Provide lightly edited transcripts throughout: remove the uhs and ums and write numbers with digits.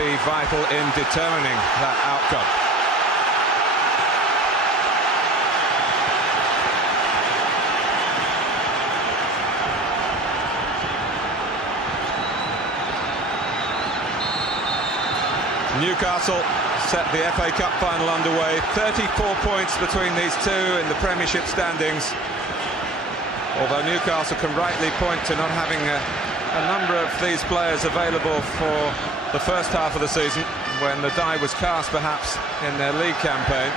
be vital in determining that outcome. Newcastle set the FA Cup final underway. 34 points between these two in the Premiership standings. Although Newcastle can rightly point to not having a number of these players available for the first half of the season, when the die was cast perhaps in their league campaign.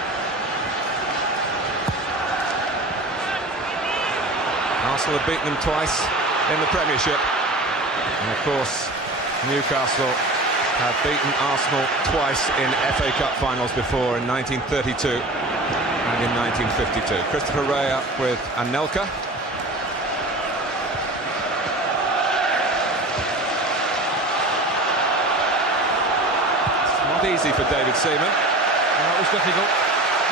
Arsenal have beaten them twice in the Premiership, and of course Newcastle have beaten Arsenal twice in FA Cup finals before, in 1932 and in 1952. Christopher Wray up with Anelka. It's not easy for David Seaman. That was difficult.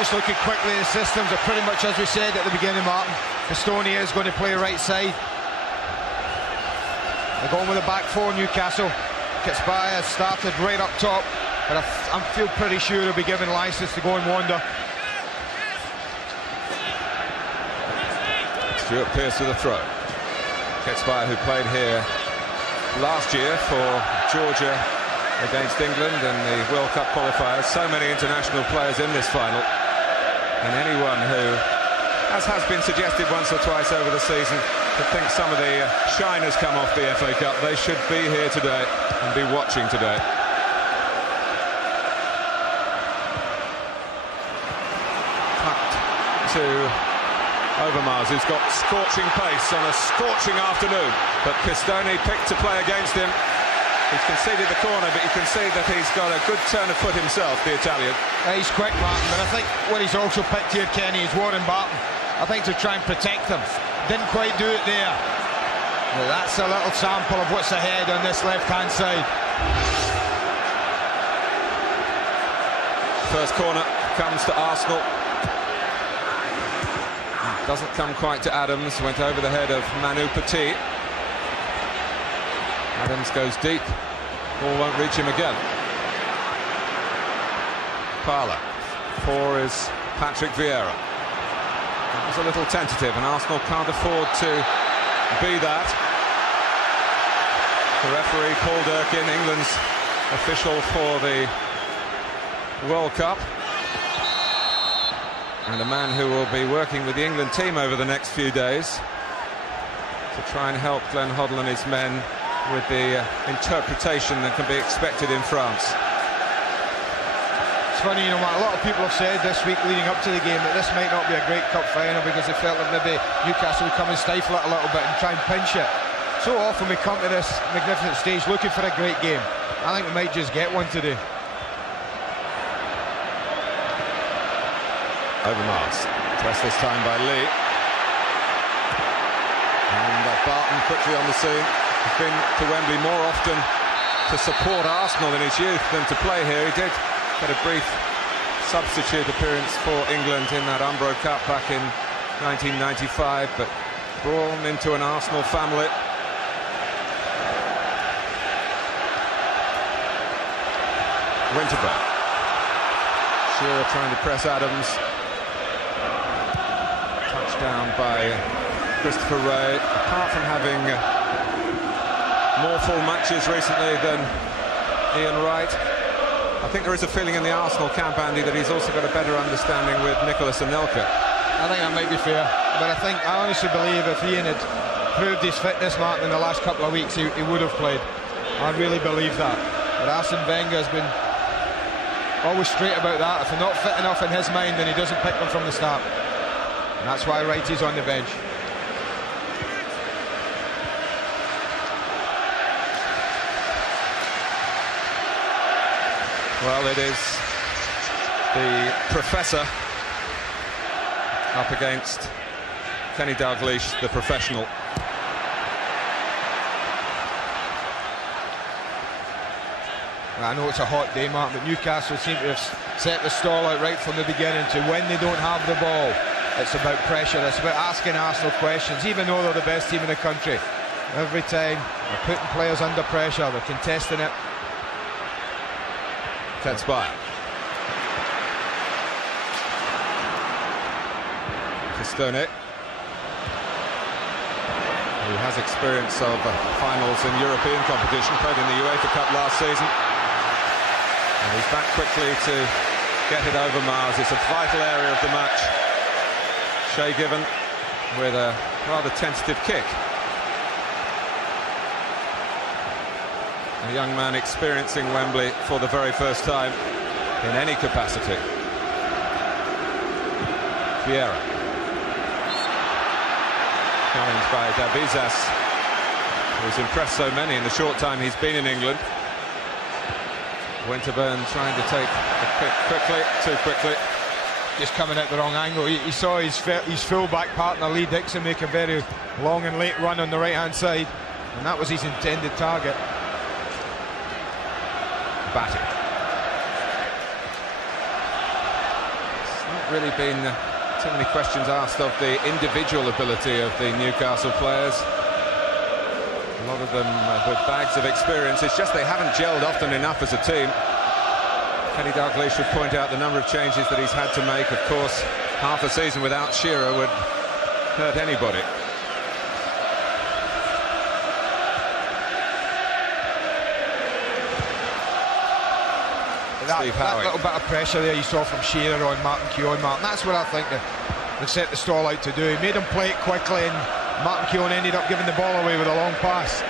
Just looking quickly, the systems are pretty much as we said at the beginning, Martin. Estonia is going to play right side. They're going with the back four, Newcastle. Ketsbaia started right up top, but I feel pretty sure he'll be given licence to go and wander. Stuart Pearce with a throw. Ketsbaia, who played here last year for Georgia against England in the World Cup qualifiers. So many international players in this final, and anyone who, as has been suggested once or twice over the season, to think some of the shine has come off the FA Cup, they should be here today and be watching today. Cut to Overmars, who's got scorching pace on a scorching afternoon, but Pistone picked to play against him. He's conceded the corner, but you can see that he's got a good turn of foot himself, the Italian. He's quick, Martin, but I think what he's also picked here, Kenny, is Warren Barton. I think to try and protect them. Didn't quite do it there. But that's a little sample of what's ahead on this left-hand side. First corner comes to Arsenal. Doesn't come quite to Adams. Went over the head of Manu Petit. Adams goes deep. Ball won't reach him again. Parla. Four is Patrick Vieira. That was a little tentative, and Arsenal can't afford to be that. The referee, Paul Durkin, England's official for the World Cup, and a man who will be working with the England team over the next few days to try and help Glenn Hoddle and his men with the interpretation that can be expected in France. It's funny, you know what, a lot of people have said this week leading up to the game that this might not be a great cup final because they felt that maybe Newcastle would come and stifle it a little bit and try and pinch it. So often we come to this magnificent stage looking for a great game. I think we might just get one today. Overmars, pressed this time by Lee. And Barton quickly on the scene. He's been to Wembley more often to support Arsenal in his youth than to play here. He did get a brief substitute appearance for England in that Umbro Cup back in 1995, but born into an Arsenal family. Winterburn. Shearer trying to press Adams. Touchdown by Christopher Wray. Apart from having more full matches recently than Ian Wright, I think there is a feeling in the Arsenal camp, Andy, that he's also got a better understanding with Nicolas Anelka. I think that might be fair, but I honestly believe if Ian had proved his fitness, Martin, in the last couple of weeks, he would have played. I really believe that. But Arsene Wenger has been always straight about that. If they're not fit enough in his mind, then he doesn't pick them from the start. And that's why Wrighty's on the bench. Well, it is the professor up against Kenny Dalglish, the professional. I know it's a hot day, Mark, but Newcastle seem to have set the stall out right from the beginning to when they don't have the ball. It's about pressure, it's about asking Arsenal questions, even though they're the best team in the country. Every time they're putting players under pressure, they're contesting it. Ketspire. Pistone, who has experience of finals in European competition, played in the UEFA Cup last season. And he's back quickly to get it over Mars. It's a vital area of the match. Shay Given with a rather tentative kick. A young man experiencing Wembley for the very first time in any capacity. Vieira. Challenged by Dabizas, who's impressed so many in the short time he's been in England. Winterburn trying to take the kick quickly, too quickly. Just coming at the wrong angle. He saw his full-back partner Lee Dixon make a very long and late run on the right-hand side, and that was his intended target. Batting. It's not really been too many questions asked of the individual ability of the Newcastle players. A lot of them with bags of experience. It's just they haven't gelled often enough as a team. Kenny Dalglish should point out the number of changes that he's had to make. Of course, half a season without Shearer would hurt anybody. That little bit of pressure there you saw from Shearer on Martin Keown. Martin, that's what I think they set the stall out to do. He made him play it quickly, and Martin Keown ended up giving the ball away with a long pass.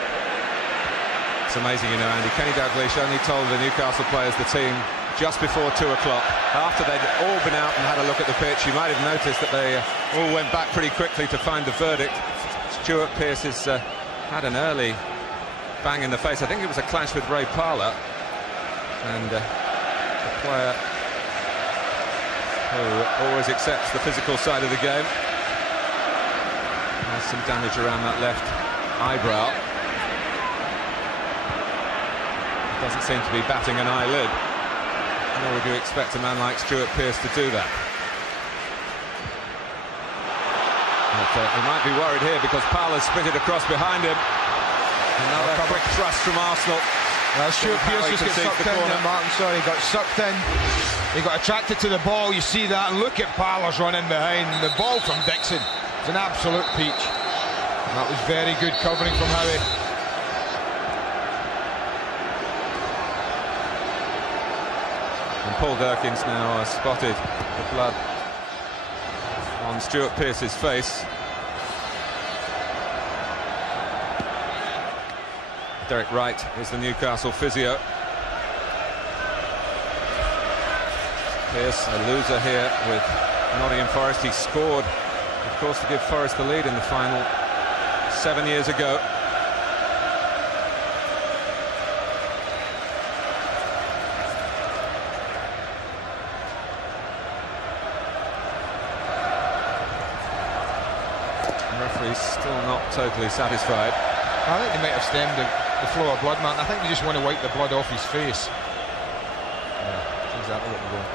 It's amazing, you know, Andy. Kenny Dalglish only told the Newcastle players the team just before 2 o'clock. After they'd all been out and had a look at the pitch, you might have noticed that they all went back pretty quickly to find the verdict. Stuart Pearce has had an early bang in the face. I think it was a clash with Ray Parlour, and the player who always accepts the physical side of the game has some damage around that left eyebrow. Doesn't seem to be batting an eyelid, nor would you expect a man like Stuart Pearce to do that. But he might be worried here because Parlour's split it across behind him. Another quick thrust from Arsenal. Stuart Pearce just got sucked in there, Martin. Sorry, he got sucked in. He got attracted to the ball. You see that, and look at Parlour's running behind. The ball from Dixon. It's an absolute peach. And that was very good covering from Howie. And Paul Durkins now spotted the blood on Stuart Pearce's face. Derek Wright is the Newcastle physio. Pearce, a loser here with Nottingham Forest. He scored, of course, to give Forest the lead in the final 7 years ago. The referee's still not totally satisfied. I think they might have stemmed the flow of blood, man. I think they just want to wipe the blood off his face. Yeah, that's exactly what they're doing.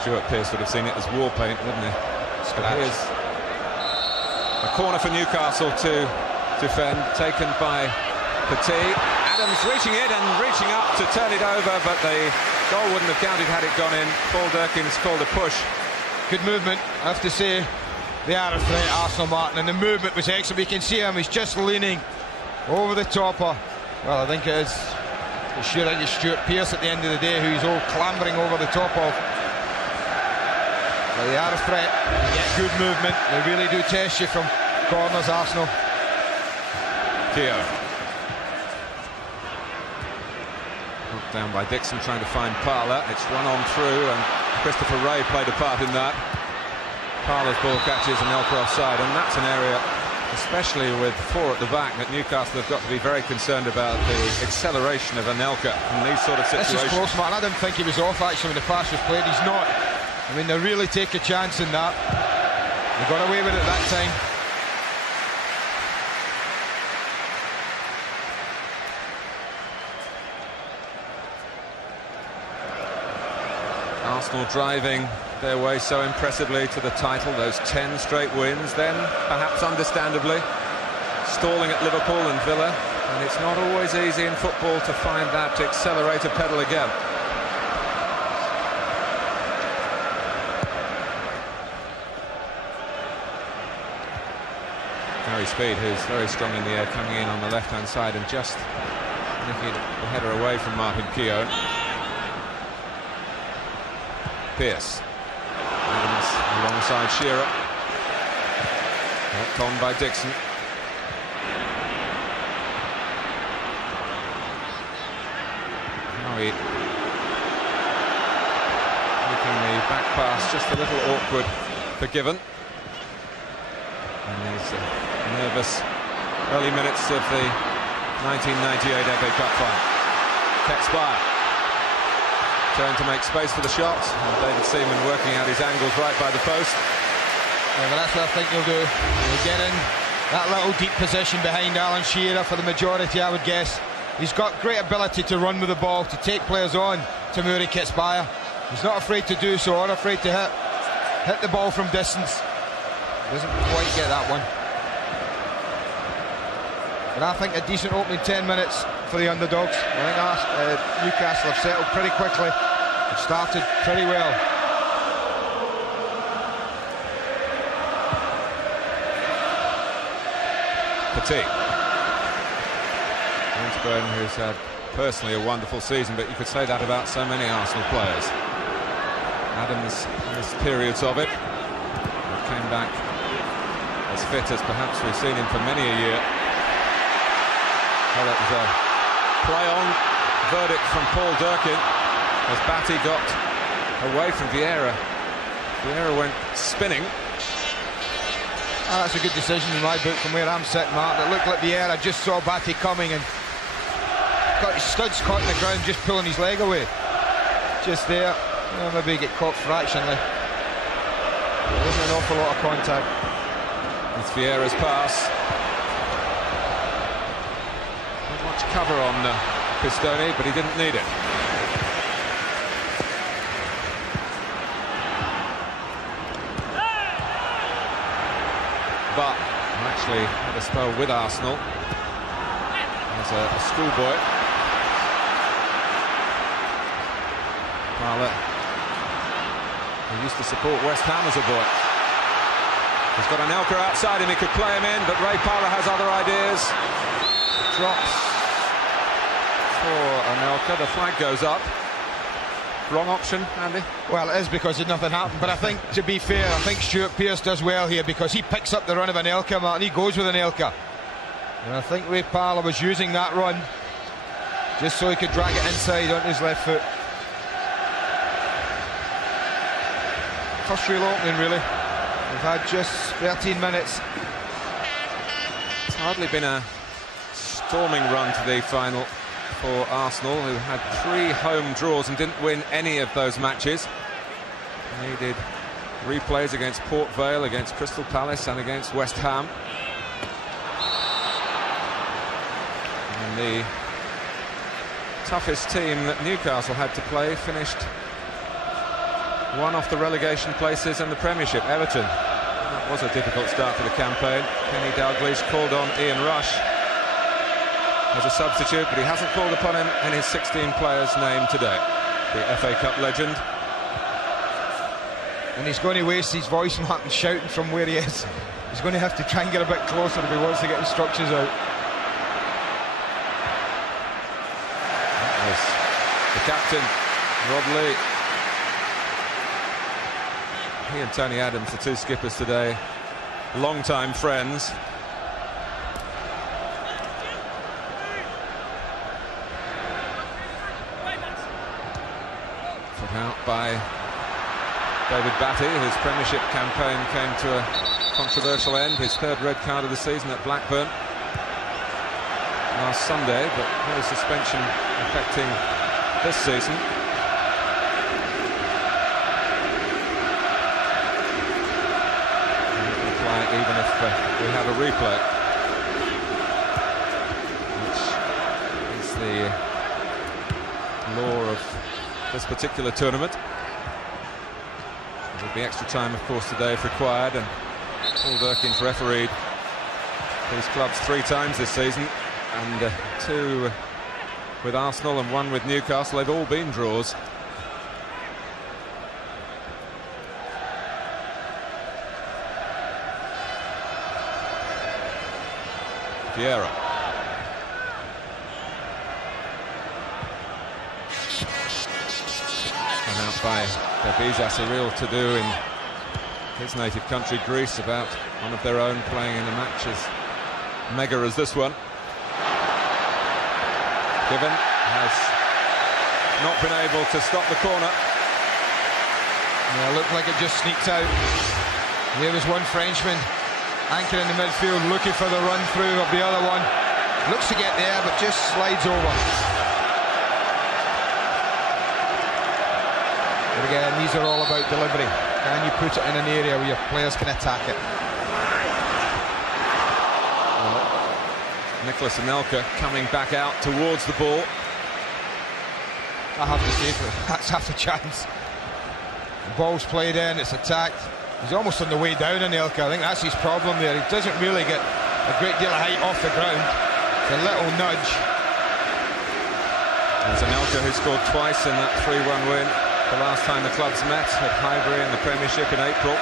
Stuart Pearce would have seen it as war paint, wouldn't he? So here's a corner for Newcastle to defend, taken by Petit. Adams reaching it and reaching up to turn it over, but the goal wouldn't have counted had it gone in. Paul Durkins called a push. Good movement, I have to say. They are a threat, Arsenal, Martin, and the movement was excellent. You can see him, he's just leaning over the topper. Well, I think it is. Sure, I think it's Stuart Pearce at the end of the day who he's all clambering over the top of. Well, they are a threat. They get good movement. They really do test you from corners, Arsenal. Keogh. Knocked down by Dixon, trying to find Parlour. It's run on through, and Christopher Ray played a part in that. Parlour's ball catches Anelka offside, and that's an area, especially with 4 at the back, that Newcastle have got to be very concerned about the acceleration of Anelka in these sort of situations. This is close, man. I didn't think he was off actually when the pass was played. He's not. I mean, they really take a chance in that. They got away with it that time. Arsenal driving their way so impressively to the title, those 10 straight wins, then perhaps understandably stalling at Liverpool and Villa. And it's not always easy in football to find that accelerator pedal again. Harry Speed, who's very strong in the air, coming in on the left-hand side and just nicking the header away from Martin Keown. Pearce. Adams alongside Shearer. Knocked on by Dixon. Howie making the back pass just a little awkward for Given. And these nervous early minutes of the 1998 FA Cup final. Ketspire turned to make space for the shot, and David Seaman working out his angles right by the post. Yeah, but that's what I think he'll do. He'll get in that little deep position behind Alan Shearer for the majority, I would guess. He's got great ability to run with the ball, to take players on to Murray Ketspire. He's not afraid to do so, or afraid to hit the ball from distance. Doesn't quite get that one. But I think a decent opening 10 minutes for the underdogs. I think Newcastle have settled pretty quickly. They've started pretty well. Petit. Winsburn, who's had personally a wonderful season, but you could say that about so many Arsenal players. Adams has periods of it. He came back as fit as perhaps we've seen him for many a year. Well, that was a play-on verdict from Paul Durkin as Batty got away from Vieira. Vieira went spinning. Oh, that's a good decision in my book from where I'm sitting, Mark. It looked like Vieira just saw Batty coming and got his studs caught in the ground, just pulling his leg away. Just there. Well, maybe he get caught fractionally. There wasn't an awful lot of contact. It's Vieira's pass. Not much cover on Pistone, but he didn't need it. But actually had a spell with Arsenal as a schoolboy. Parlour, he used to support West Ham as a boy. He's got Anelka outside him, he could play him in, but Ray Parlour has other ideas. Drops for Anelka, the flag goes up. Wrong option, Andy? Well, it is because nothing happened, but I think, to be fair, I think Stuart Pearce does well here because he picks up the run of Anelka, Martin. He goes with Anelka. And I think Ray Parlour was using that run just so he could drag it inside on his left foot. First real opening, really. We've had just 13 minutes. It's hardly been a storming run to the final for Arsenal, who had 3 home draws and didn't win any of those matches. Needed replays against Port Vale, against Crystal Palace and against West Ham. And the toughest team that Newcastle had to play finished one off the relegation places and the Premiership, Everton. That was a difficult start for the campaign. Kenny Dalglish called on Ian Rush as a substitute, but he hasn't called upon him in his 16 players named today. The FA Cup legend. And he's going to waste his voice, Martin, shouting from where he is. He's going to have to try and get a bit closer if he wants to get instructions out. That was the captain, Rob Lee. He and Tony Adams, the 2 skippers today, long-time friends. Put out by David Batty, whose Premiership campaign came to a controversial end. His 3rd red card of the season at Blackburn last Sunday, but no suspension affecting this season. Even if we have a replay, which is the law of this particular tournament. There'll be extra time, of course, today if required, and Paul Durkin's refereed these clubs 3 times this season. and 2 with Arsenal and 1 with Newcastle. They've all been draws. Vieira. And out by Berbizas, a real to-do in his native country, Greece, about one of their own playing in a match as mega as this one. Given has not been able to stop the corner. Yeah, looked like it just sneaked out. There was one Frenchman anchoring in the midfield, looking for the run through of the other one. Looks to get there, but just slides over. But again, these are all about delivery. Can you put it in an area where your players can attack it? Nicholas Anelka coming back out towards the ball. I have to say, that's half a chance. The ball's played in, it's attacked. He's almost on the way down, Anelka. I think that's his problem there. He doesn't really get a great deal of height off the ground. It's a little nudge. There's Anelka, who scored twice in that 3-1 win the last time the clubs met at Highbury in the Premiership in April.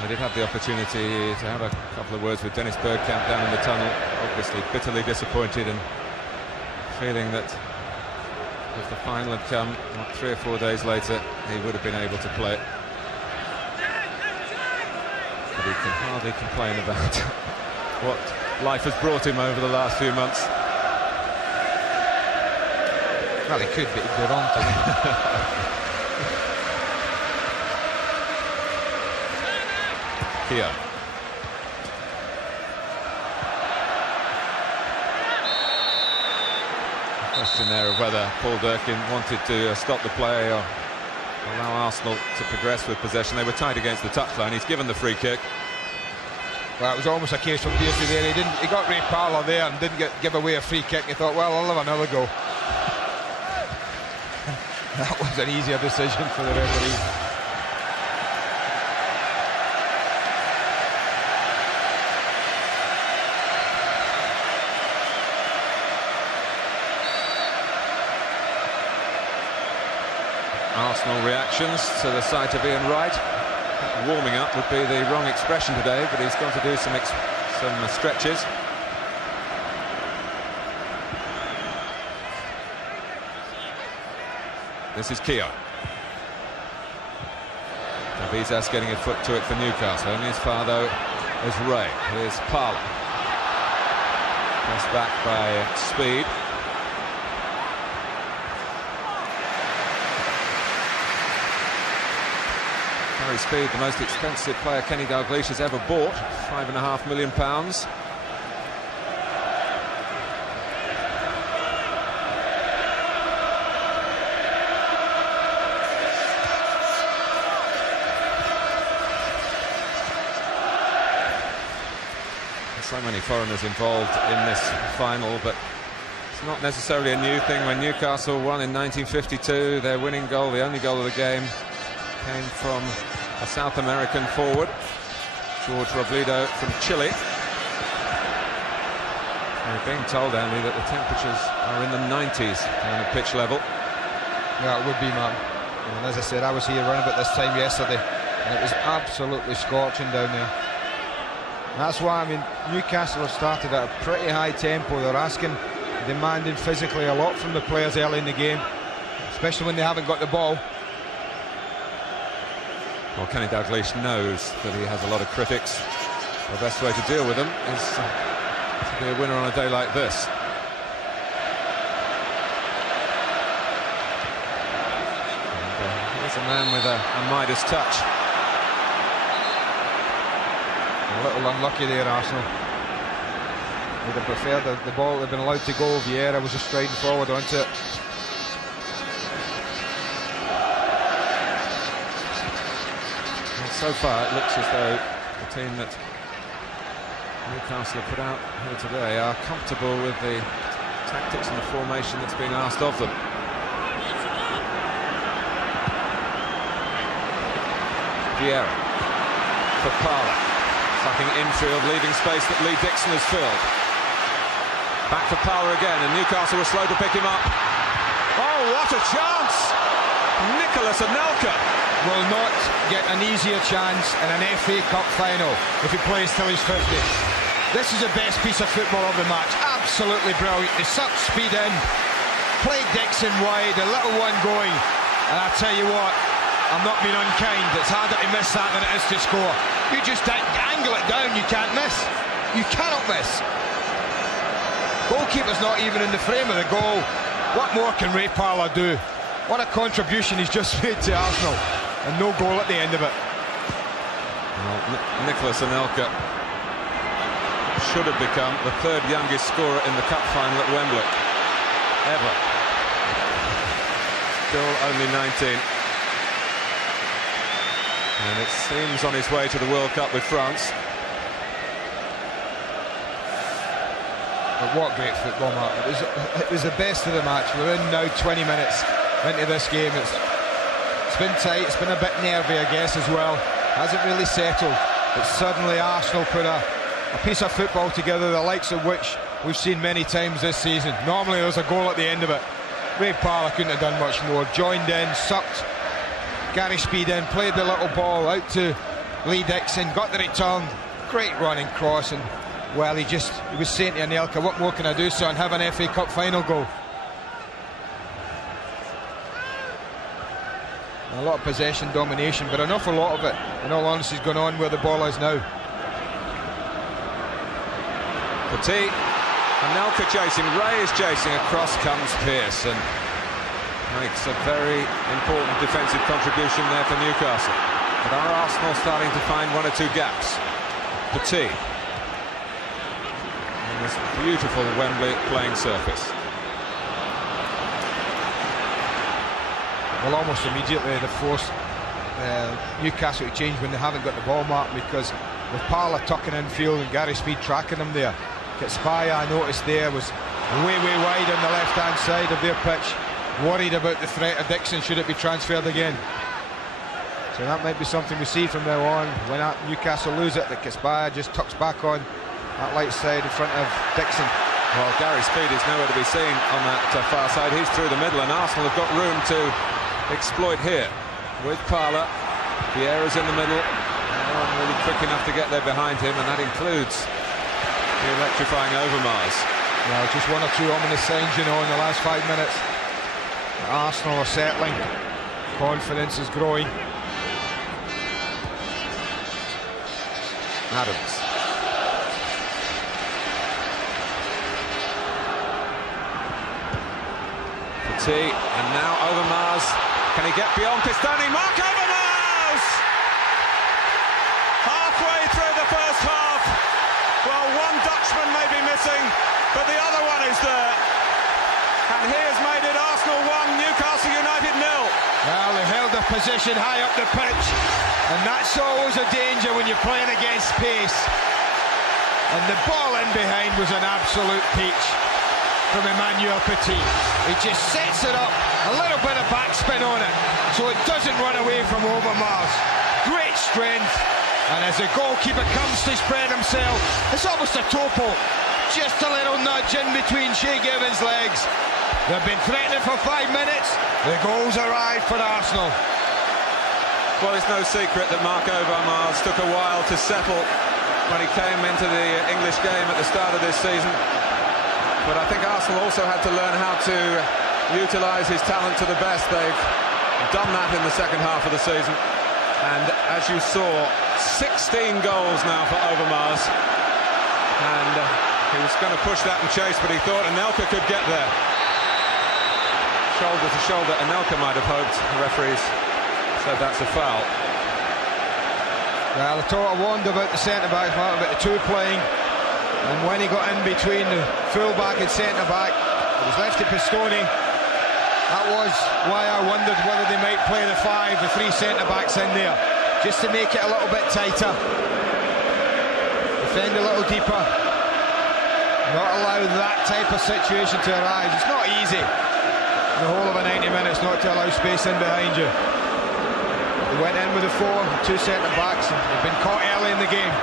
I did have the opportunity to have a couple of words with Dennis Bergkamp down in the tunnel. Obviously bitterly disappointed and feeling that if the final had come 3 or 4 days later, he would have been able to play it. But he can hardly complain about what life has brought him over the last few months. Well, he could, but he'd be wrong to me. Here. Question there of whether Paul Durkin wanted to stop the play or allow Arsenal to progress with possession. They were tied against the touchline. He's given the free kick. Well, it was almost a case from Beasley there. He got Ray Parlour there and didn't give away a free kick. He thought, well, I'll have another go. That was an easier decision for the referee. Arsenal reactions to the sight of Ian Wright. Warming up would be the wrong expression today, but he's going to do some stretches. This is Keogh. Berbizas getting a foot to it for Newcastle. Only as far though as Ray. Here's Parlour. Pressed back by Speed. Speed, the most expensive player Kenny Dalglish has ever bought, £5.5 million. There's so many foreigners involved in this final, but it's not necessarily a new thing. When Newcastle won in 1952, their winning goal, the only goal of the game, came from a South American forward, George Robledo from Chile. We're being told, Andy, that the temperatures are in the 90s down at pitch level. Yeah, it would be, man. And as I said, I was here around about this time yesterday, and it was absolutely scorching down there. And that's why, I mean, Newcastle have started at a pretty high tempo. They're demanding physically a lot from the players early in the game, especially when they haven't got the ball. Well, Kenny Dalglish knows that he has a lot of critics. The best way to deal with them is to be a winner on a day like this. And, here's a man with a Midas touch. A little unlucky there, Arsenal. Would have preferred the ball had been allowed to go. Vieira was just striding forward onto it. So far, it looks as though the team that Newcastle have put out here today are comfortable with the tactics and the formation that's been asked of them. Vieira. for Parler. Sucking infield, leaving space that Lee Dixon has filled. Back for Parler again, and Newcastle were slow to pick him up. Oh, what a chance! Nicholas Anelka will not get an easier chance in an FA Cup final if he plays till he's 50. This is the best piece of football of the match. Absolutely brilliant. They sucked speed in, played Dixon wide, a little one going, and I tell you what, I'm not being unkind. It's harder to miss that than it is to score. You just angle it down, you can't miss. You cannot miss. Goalkeeper's not even in the frame of the goal. What more can Ray Parler do? What a contribution he's just made to Arsenal, and no goal at the end of it. Well, Nicholas Anelka should have become the third youngest scorer in the cup final at Wembley ever. Still only 19. And it seems on his way to the World Cup with France. But what great football, Mark. It was the best of the match. We're in now 20 minutes into this game. It's been tight, it's been a bit nervy, I guess, as well. Hasn't really settled. But suddenly Arsenal put a piece of football together, the likes of which we've seen many times this season. Normally there's a goal at the end of it. Ray Parler couldn't have done much more. Joined in, sucked Gary Speed in, played the little ball out to Lee Dixon, got the return. Great running cross, and well, he was saying to Anelka, what more can I do, son? Have an FA Cup final goal. A lot of possession domination, but an awful lot of it, in all honesty, has gone on where the ball is now. Petit, Anelka chasing, Ray is chasing, across comes Pearce and makes a very important defensive contribution there for Newcastle. But are Arsenal starting to find one or two gaps? Petit. On this beautiful Wembley playing surface. Well, almost immediately they forced Newcastle to change when they haven't got the ball marked, because with Parler tucking in field and Gary Speed tracking them there. Spy, I noticed there, was way wide on the left-hand side of their pitch, worried about the threat of Dixon should it be transferred again. So that might be something we see from now on. When Newcastle lose it, that Spy just tucks back on that light side in front of Dixon. Well, Gary Speed is nowhere to be seen on that far side. He's through the middle, and Arsenal have got room to exploit here with Parler. Vieira's in the middle, no one really quick enough to get there behind him, and that includes the electrifying Overmars. Well, just one or two ominous signs, you know, in the last 5 minutes. Arsenal are settling, confidence is growing. Adams. Petit, and now Overmars. Can he get beyond Pistoni? Mark Overmars! Halfway through the first half. Well, one Dutchman may be missing, but the other one is there. And he has made it Arsenal 1, Newcastle United 0. Well, they held their position high up the pitch, and that's always a danger when you're playing against pace. And the ball in behind was an absolute peach from Emmanuel Petit. He just sets it up, a little bit of backspin on it, so it doesn't run away from Overmars. Great strength, and as the goalkeeper comes to spread himself, it's almost a topo. Just a little nudge in between Shea Given's legs. They've been threatening for 5 minutes. The goals arrive for Arsenal. Well, it's no secret that Mark Overmars took a while to settle when he came into the English game at the start of this season. But I think Arsenal also had to learn how to utilise his talent to the best. They've done that in the second half of the season. And as you saw, 16 goals now for Overmars. And he was going to push that and chase, but he thought Anelka could get there. Shoulder to shoulder, Anelka might have hoped. The referees said that's a foul. Well, I thought I warned about the centre-backs, about the two playing. And when he got in between the full-back and centre-back, it was left to Pistoni. That was why I wondered whether they might play the three centre-backs in there, just to make it a little bit tighter. Defend a little deeper. Not allow that type of situation to arise. It's not easy in the whole of a 90 minutes not to allow space in behind you. The He went in with the 2 centre-backs and they've been caught early in the game.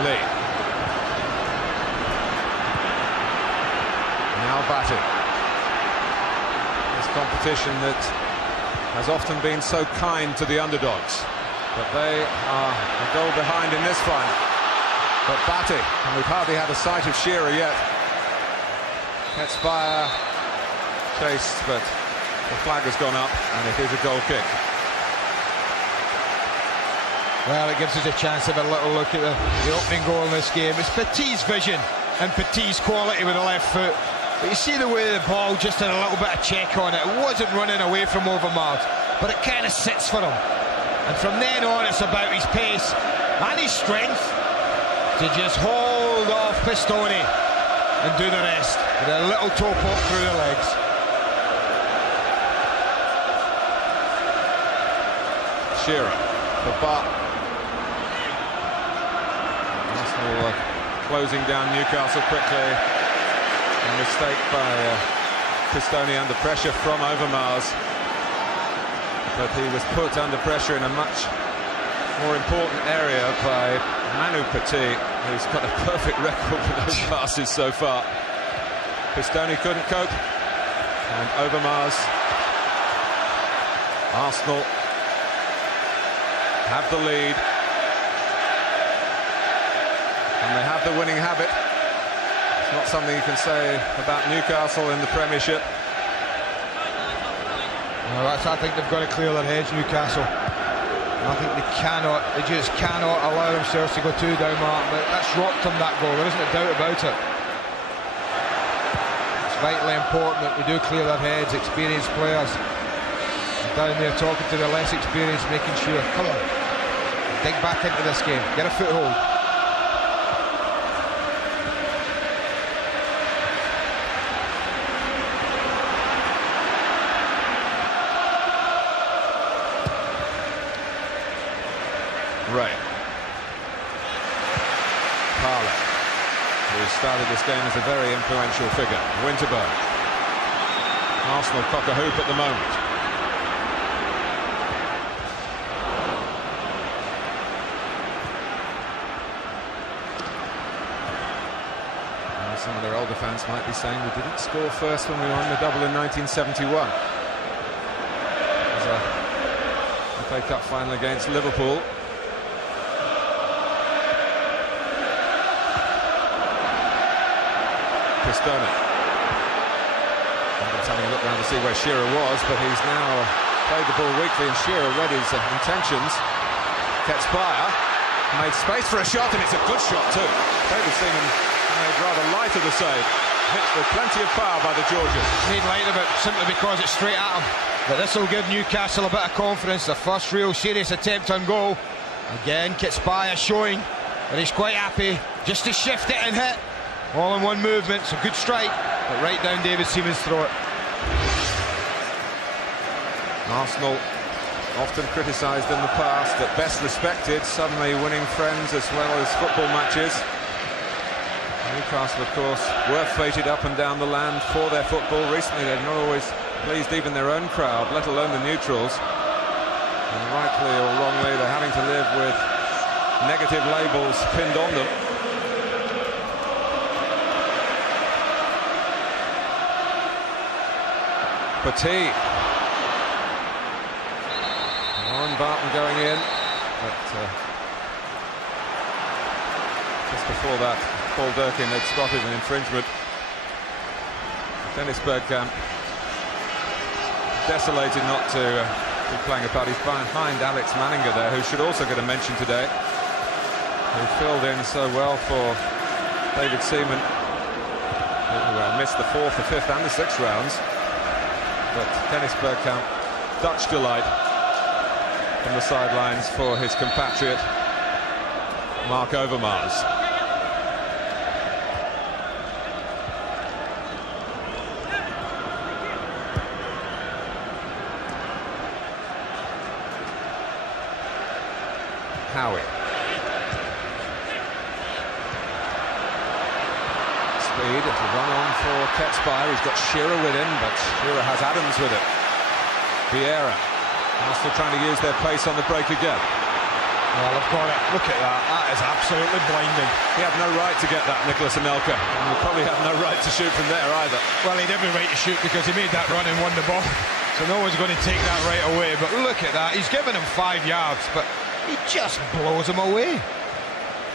Lee. Now Batty. This competition that has often been so kind to the underdogs, but they are a goal behind in this final. But Batty, and we've hardly had a sight of Shearer yet. Gets fire, chased, but the flag has gone up and it is a goal kick. Well, it gives us a chance to have a little look at the opening goal in this game. It's Petit's vision and Petit's quality with the left foot. But you see the way the ball just had a little bit of check on it. It wasn't running away from Overmars, but it kind of sits for him. And from then on, it's about his pace and his strength to just hold off Pistone and do the rest with a little toe pop through the legs. Shearer, the bar. Arsenal closing down Newcastle quickly. A mistake by Pistone under pressure from Overmars. But he was put under pressure in a much more important area by Manu Petit, who's got a perfect record for those passes so far. Pistone couldn't cope. And Overmars. Arsenal have the lead. And they have the winning habit. It's not something you can say about Newcastle in the Premiership. Well, I think they've got to clear their heads, Newcastle. I think they just cannot allow themselves to go too down, Martin. That's rocked them, that goal, there isn't a doubt about it. It's vitally important that we do clear their heads, experienced players. Down there talking to the less experienced, making sure, come on, dig back into this game, get a foothold. Ray. Parler, who started this game as a very influential figure. Winterburn. Arsenal cock a hoop at the moment. Well, some of their older fans might be saying we didn't score first when we won the double in 1971. It was a FA Cup final against Liverpool. Pistone. Just having a look around to see where Shearer was, but he's now played the ball weakly, and Shearer read his intentions. Gets fire, made space for a shot, and it's a good shot too. David Seaman made rather light of the save. Hit with plenty of power by the Georgians. Made light of it simply because it's straight at him. But this will give Newcastle a bit of confidence. The first real serious attempt on goal. Again, Kitspire showing that he's quite happy just to shift it and hit. All in one movement, it's a good strike, but right down David Seaman's throat. Arsenal, often criticised in the past, at best respected, suddenly winning friends as well as football matches. Newcastle, of course, were fated up and down the land for their football. Recently, they've not always pleased even their own crowd, let alone the neutrals. And rightly or wrongly, they're having to live with negative labels pinned on them. Petit. Warren Barton going in, but just before that, Paul Durkin had spotted an infringement. Dennis Bergkamp, desolated not to be playing a part. He's behind Alex Manninger there, who should also get a mention today, who filled in so well for David Seaman, who missed the 4th, the 5th and the 6th rounds. But Dennis Bergkamp, Dutch delight from the sidelines for his compatriot Mark Overmars. Howie. Speed, it's a run on for Ketspire. He's got Shearer with him, but Shearer has Adams with it. Vieira. Arsenal trying to use their pace on the break again. Well, I've got it. Look at that. That is absolutely blinding. He had no right to get that, Nicholas Anelka. And he probably had no right to shoot from there either. Well, he had every right to shoot because he made that run and won the ball. So no one's going to take that right away. But look at that. He's given him 5 yards, but he just blows him away.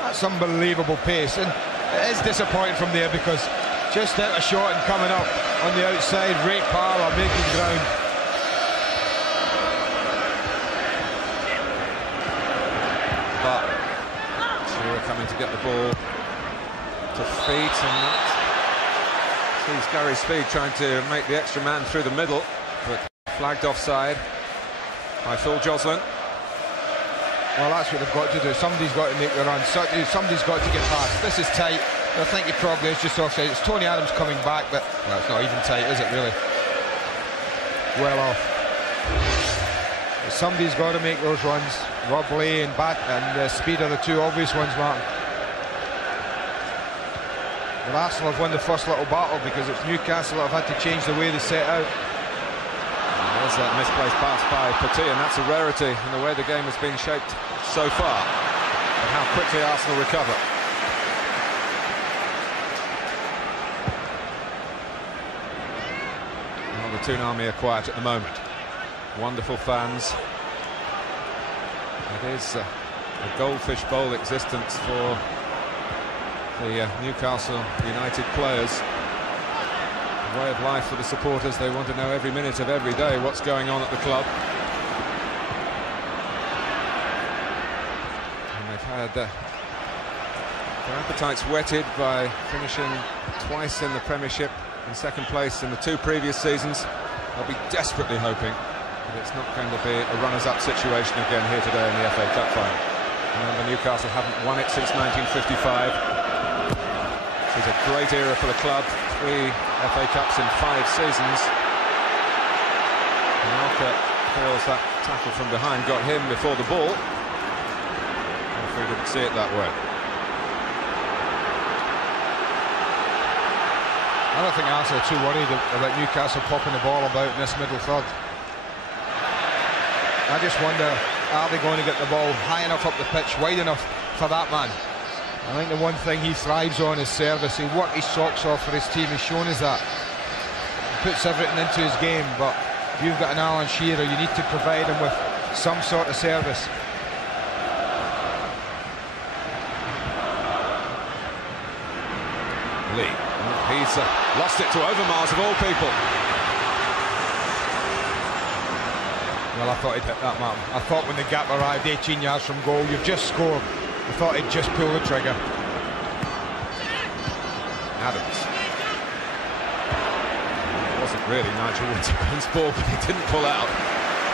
That's unbelievable pace. And it is disappointing from there because just out a shot and coming up on the outside, Ray Parlour making ground. But Shearer coming to get the ball to feet, and that sees Gary Speed trying to make the extra man through the middle, but flagged offside by Phil Joslin. Well, that's what they've got to do. Somebody's got to make the run. Somebody's got to get past. This is tight. I think it probably is just offside. It's Tony Adams coming back, but well, it's not even tight, is it really? Well off. But somebody's got to make those runs. Rob Lay and Speed are the two obvious ones, Martin. But Arsenal have won the first little battle because it's Newcastle that have had to change the way they set out. There's that misplaced pass by Petit, and that's a rarity in the way the game has been shaped so far. And how quickly Arsenal recover. Well, the Toon Army are quiet at the moment. Wonderful fans. It is a goldfish bowl existence for the Newcastle United players. A way of life for the supporters. They want to know every minute of every day what's going on at the club. And they've had their appetites whetted by finishing twice in the Premiership in second place in the 2 previous seasons. They'll be desperately hoping that it's not going to be a runners-up situation again here today in the FA Cup final. Remember, Newcastle haven't won it since 1955. This is a great era for the club. 3 FA Cups in 5 seasons. Anelka feels that tackle from behind got him before the ball. If we didn't see it that way. I don't think Arsenal are too worried about Newcastle popping the ball about in this middle third. I just wonder, are they going to get the ball high enough up the pitch, wide enough for that man? I think the one thing he thrives on is service. He works his socks off for his team. He's shown us that. He puts everything into his game, but if you've got an Alan Shearer, you need to provide him with some sort of service. Lee, he's lost it to Overmars of all people. Well, I thought he'd hit that, Martin. I thought when the gap arrived 18 yards from goal, you've just scored. I thought he'd just pull the trigger. Adams. It wasn't really Nigel Winterburn's ball, but he didn't pull out.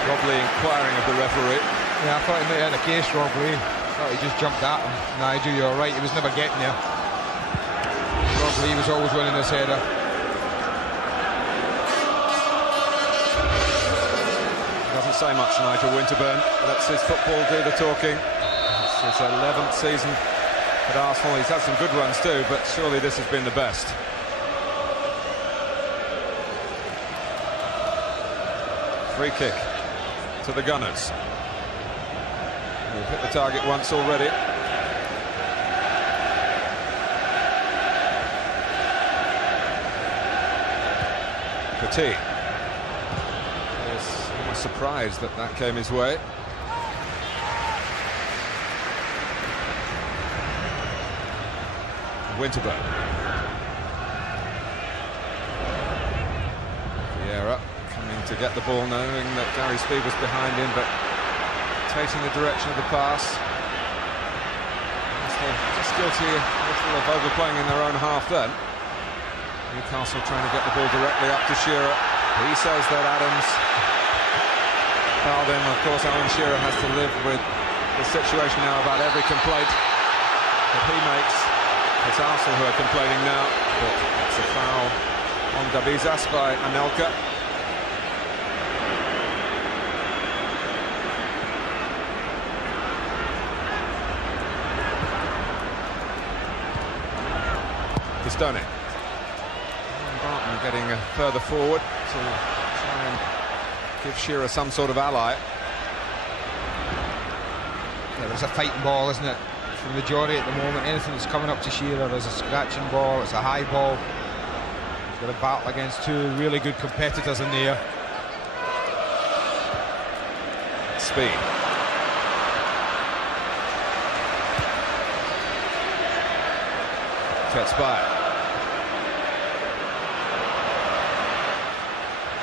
Rob Lee inquiring of the referee. Yeah, I thought he might have had a case, Rob Lee. I thought he just jumped at him. Nigel, you're right, he was never getting there. Rob Lee was always winning this header. Doesn't say much, Nigel Winterburn. Lets his football do the talking. It's his 11th season at Arsenal. He's had some good runs too, but surely this has been the best. Free kick to the Gunners. We've hit the target once already. Petit. Surprised that that came his way. Winterburn. Vieira coming to get the ball, knowing that Gary Speed was behind him, but taking the direction of the pass. Just guilty a little of overplaying in their own half then. Newcastle trying to get the ball directly up to Shearer. He says that Adams fouled him. Of course, Alan Shearer has to live with the situation now about every complaint that he makes. It's Arsenal who are complaining now, but it's a foul on Dabizas by Anelka. Pistone. Barton getting further forward to try and give Shearer some sort of ally. Yeah, there's a fighting ball, isn't it? For the majority at the moment, anything that's coming up to Shearer is a scratching ball, it's a high ball. He's got a battle against two really good competitors in the air. Speed. Gets by.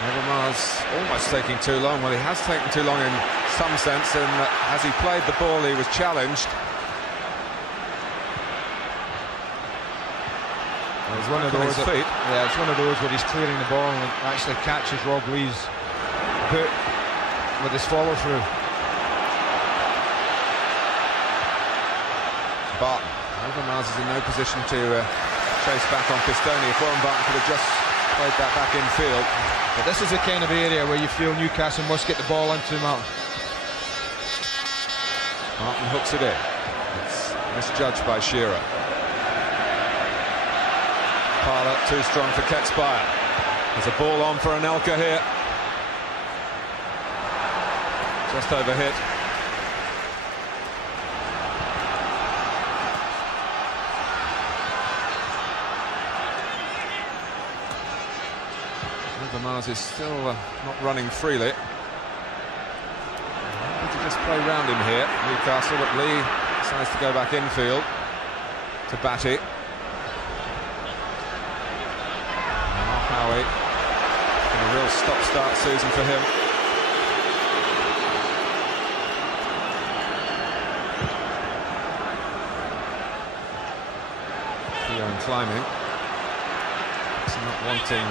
Overmars almost taking too long. Well, he has taken too long in some sense, and as he played the ball, he was challenged. It's one of those. Yeah, it's one of those where he's clearing the ball and actually catches Rob Lee's boot with his follow through. Barton. Overmars is in no position to chase back on Pistoni. If Warren Barton could have just played that back in field. But this is the kind of area where you feel Newcastle must get the ball into, Martin. Martin hooks it in. It's misjudged by Shearer. Parler too strong for Ketspire. There's a ball on for Anelka here. Just overhit. Overmars is still not running freely. Happy to just play round him here, Newcastle, but Lee decides to go back infield to Batty. Howie, and a real stop-start season for him. Keown climbing. He's not wanting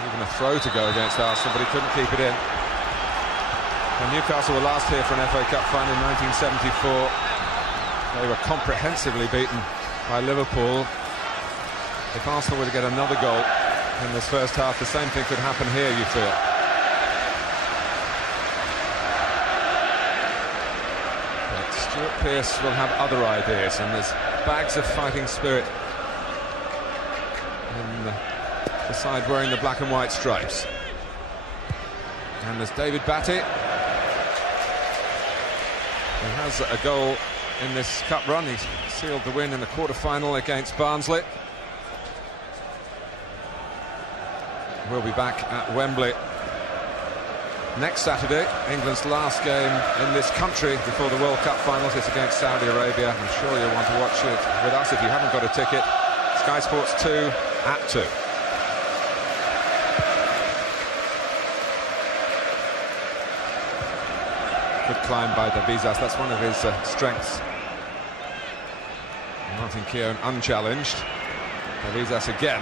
even a throw to go against Arsenal, but he couldn't keep it in. And Newcastle were last here for an FA Cup final in 1974. They were comprehensively beaten by Liverpool. If Arsenal were to get another goal in this first half, the same thing could happen here, you feel. But Stuart Pearce will have other ideas, and there's bags of fighting spirit in the side wearing the black and white stripes. And there's David Batty. He has a goal in this cup run. He's sealed the win in the quarter-final against Barnsley. We'll be back at Wembley next Saturday. England's last game in this country before the World Cup finals. It's against Saudi Arabia. I'm sure you'll want to watch it with us if you haven't got a ticket. Sky Sports 2 at 2. Good climb by Davizas. That's one of his strengths. Martin Keown unchallenged. Davizas again.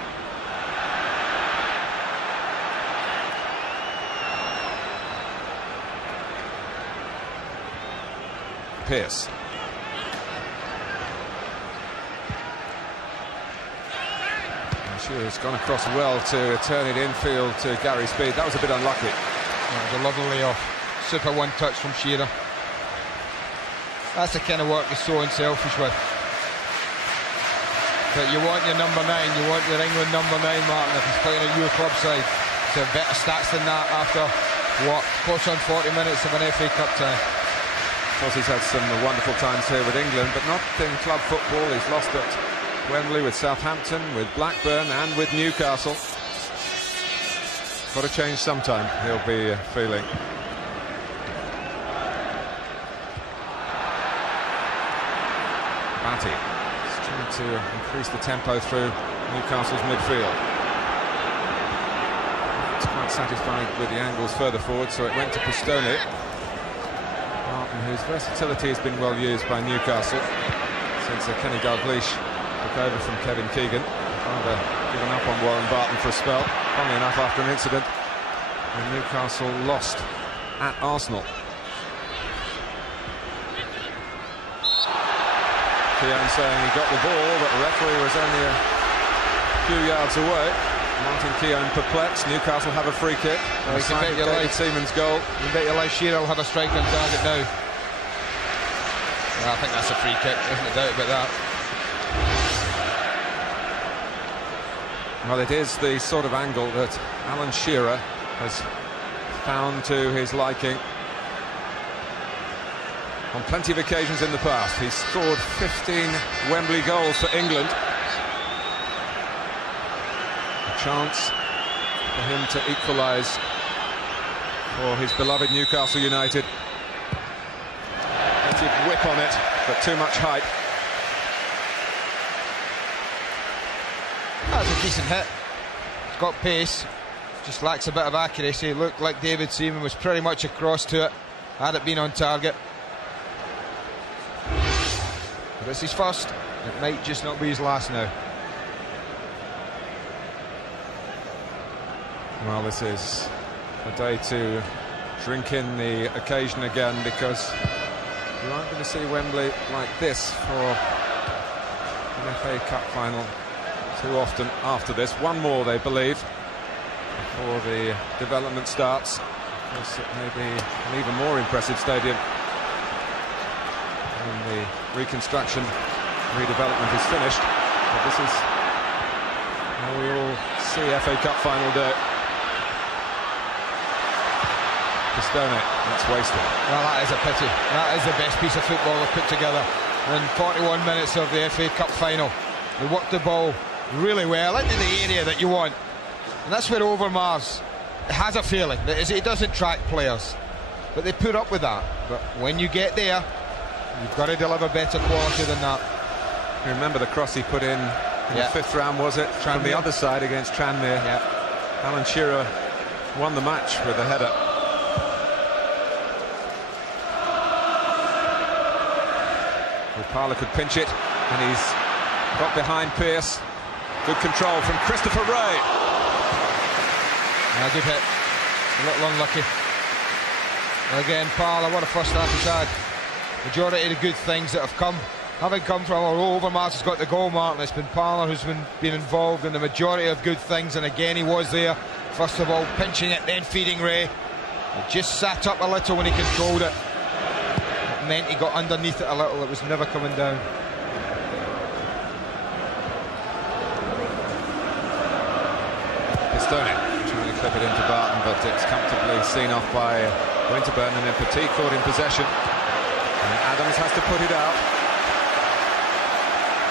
Pearce. Sure, it's gone across well to turn it infield to Gary Speed. That was a bit unlucky. It was a lovely layoff. Super one touch from Shearer. That's the kind of work you're so unselfish with. But you want your number 9, you want your England number 9, Martin, if he's playing at your club side, to have better stats than that after, what, close on 40 minutes of an FA Cup tie. Of course, he's had some wonderful times here with England, but not in club football. He's lost at Wembley with Southampton, with Blackburn and with Newcastle. Got to change sometime, he'll be feeling. Batty is trying to increase the tempo through Newcastle's midfield. He's quite satisfied with the angles further forward, so it went to Pistoni. Martin, whose versatility has been well used by Newcastle since Kenny Dalglish took over from Kevin Keegan. Rather given up on Warren Barton for a spell. Funnily enough, after an incident when Newcastle lost at Arsenal. Keown saying he got the ball, but the referee was only a few yards away. Martin Keown perplexed. Newcastle have a free kick. Well, you can bet your life Seaman's goal. You bet your life Shearer will have a strike on target now. Well, I think that's a free kick, isn't a doubt about that. Well, it is the sort of angle that Alan Shearer has found to his liking. on plenty of occasions in the past. He's scored 15 Wembley goals for England. A chance for him to equalise for his beloved Newcastle United. Plenty of whip on it, but too much height. That's a decent hit. It's got pace, just lacks a bit of accuracy. It looked like David Seaman was pretty much across to it, had it been on target. But it's his first. It might just not be his last now. Well, this is a day to drink in the occasion again, because you aren't going to see Wembley like this for an FA Cup final too often after this. One more, they believe, before the development starts. Of course, it may be an even more impressive stadium when the reconstruction, redevelopment is finished. But this is how we all see FA Cup final day. Pistone, that's wasted. Well, that is a pity. That is the best piece of football they've put together in 41 minutes of the FA Cup final. They worked the ball really well into the area that you want, and that's where Overmars has a feeling that he doesn't track players, but they put up with that. But when you get there, you've got to deliver better quality than that. You remember the cross he put in the 5th round, was it? From the other side against Tranmere. Alan Shearer won the match with a header. Parlour could pinch it, and he's got behind Pearce. Good control from Christopher Ray. Good hit. A little unlucky. Again, Parlour, what a first half he's had. Majority of the good things that have come, having come from Overmars has got the goal, Martin. It's been Parlour who's been involved in the majority of good things, and again he was there. First of all, pinching it, then feeding Ray. He just sat up a little when he controlled it. Meant he got underneath it a little. It was never coming down. Pistone trying to clip it into Barton, but it's comfortably seen off by Winterburn, and then Petit caught in possession, and Adams has to put it out.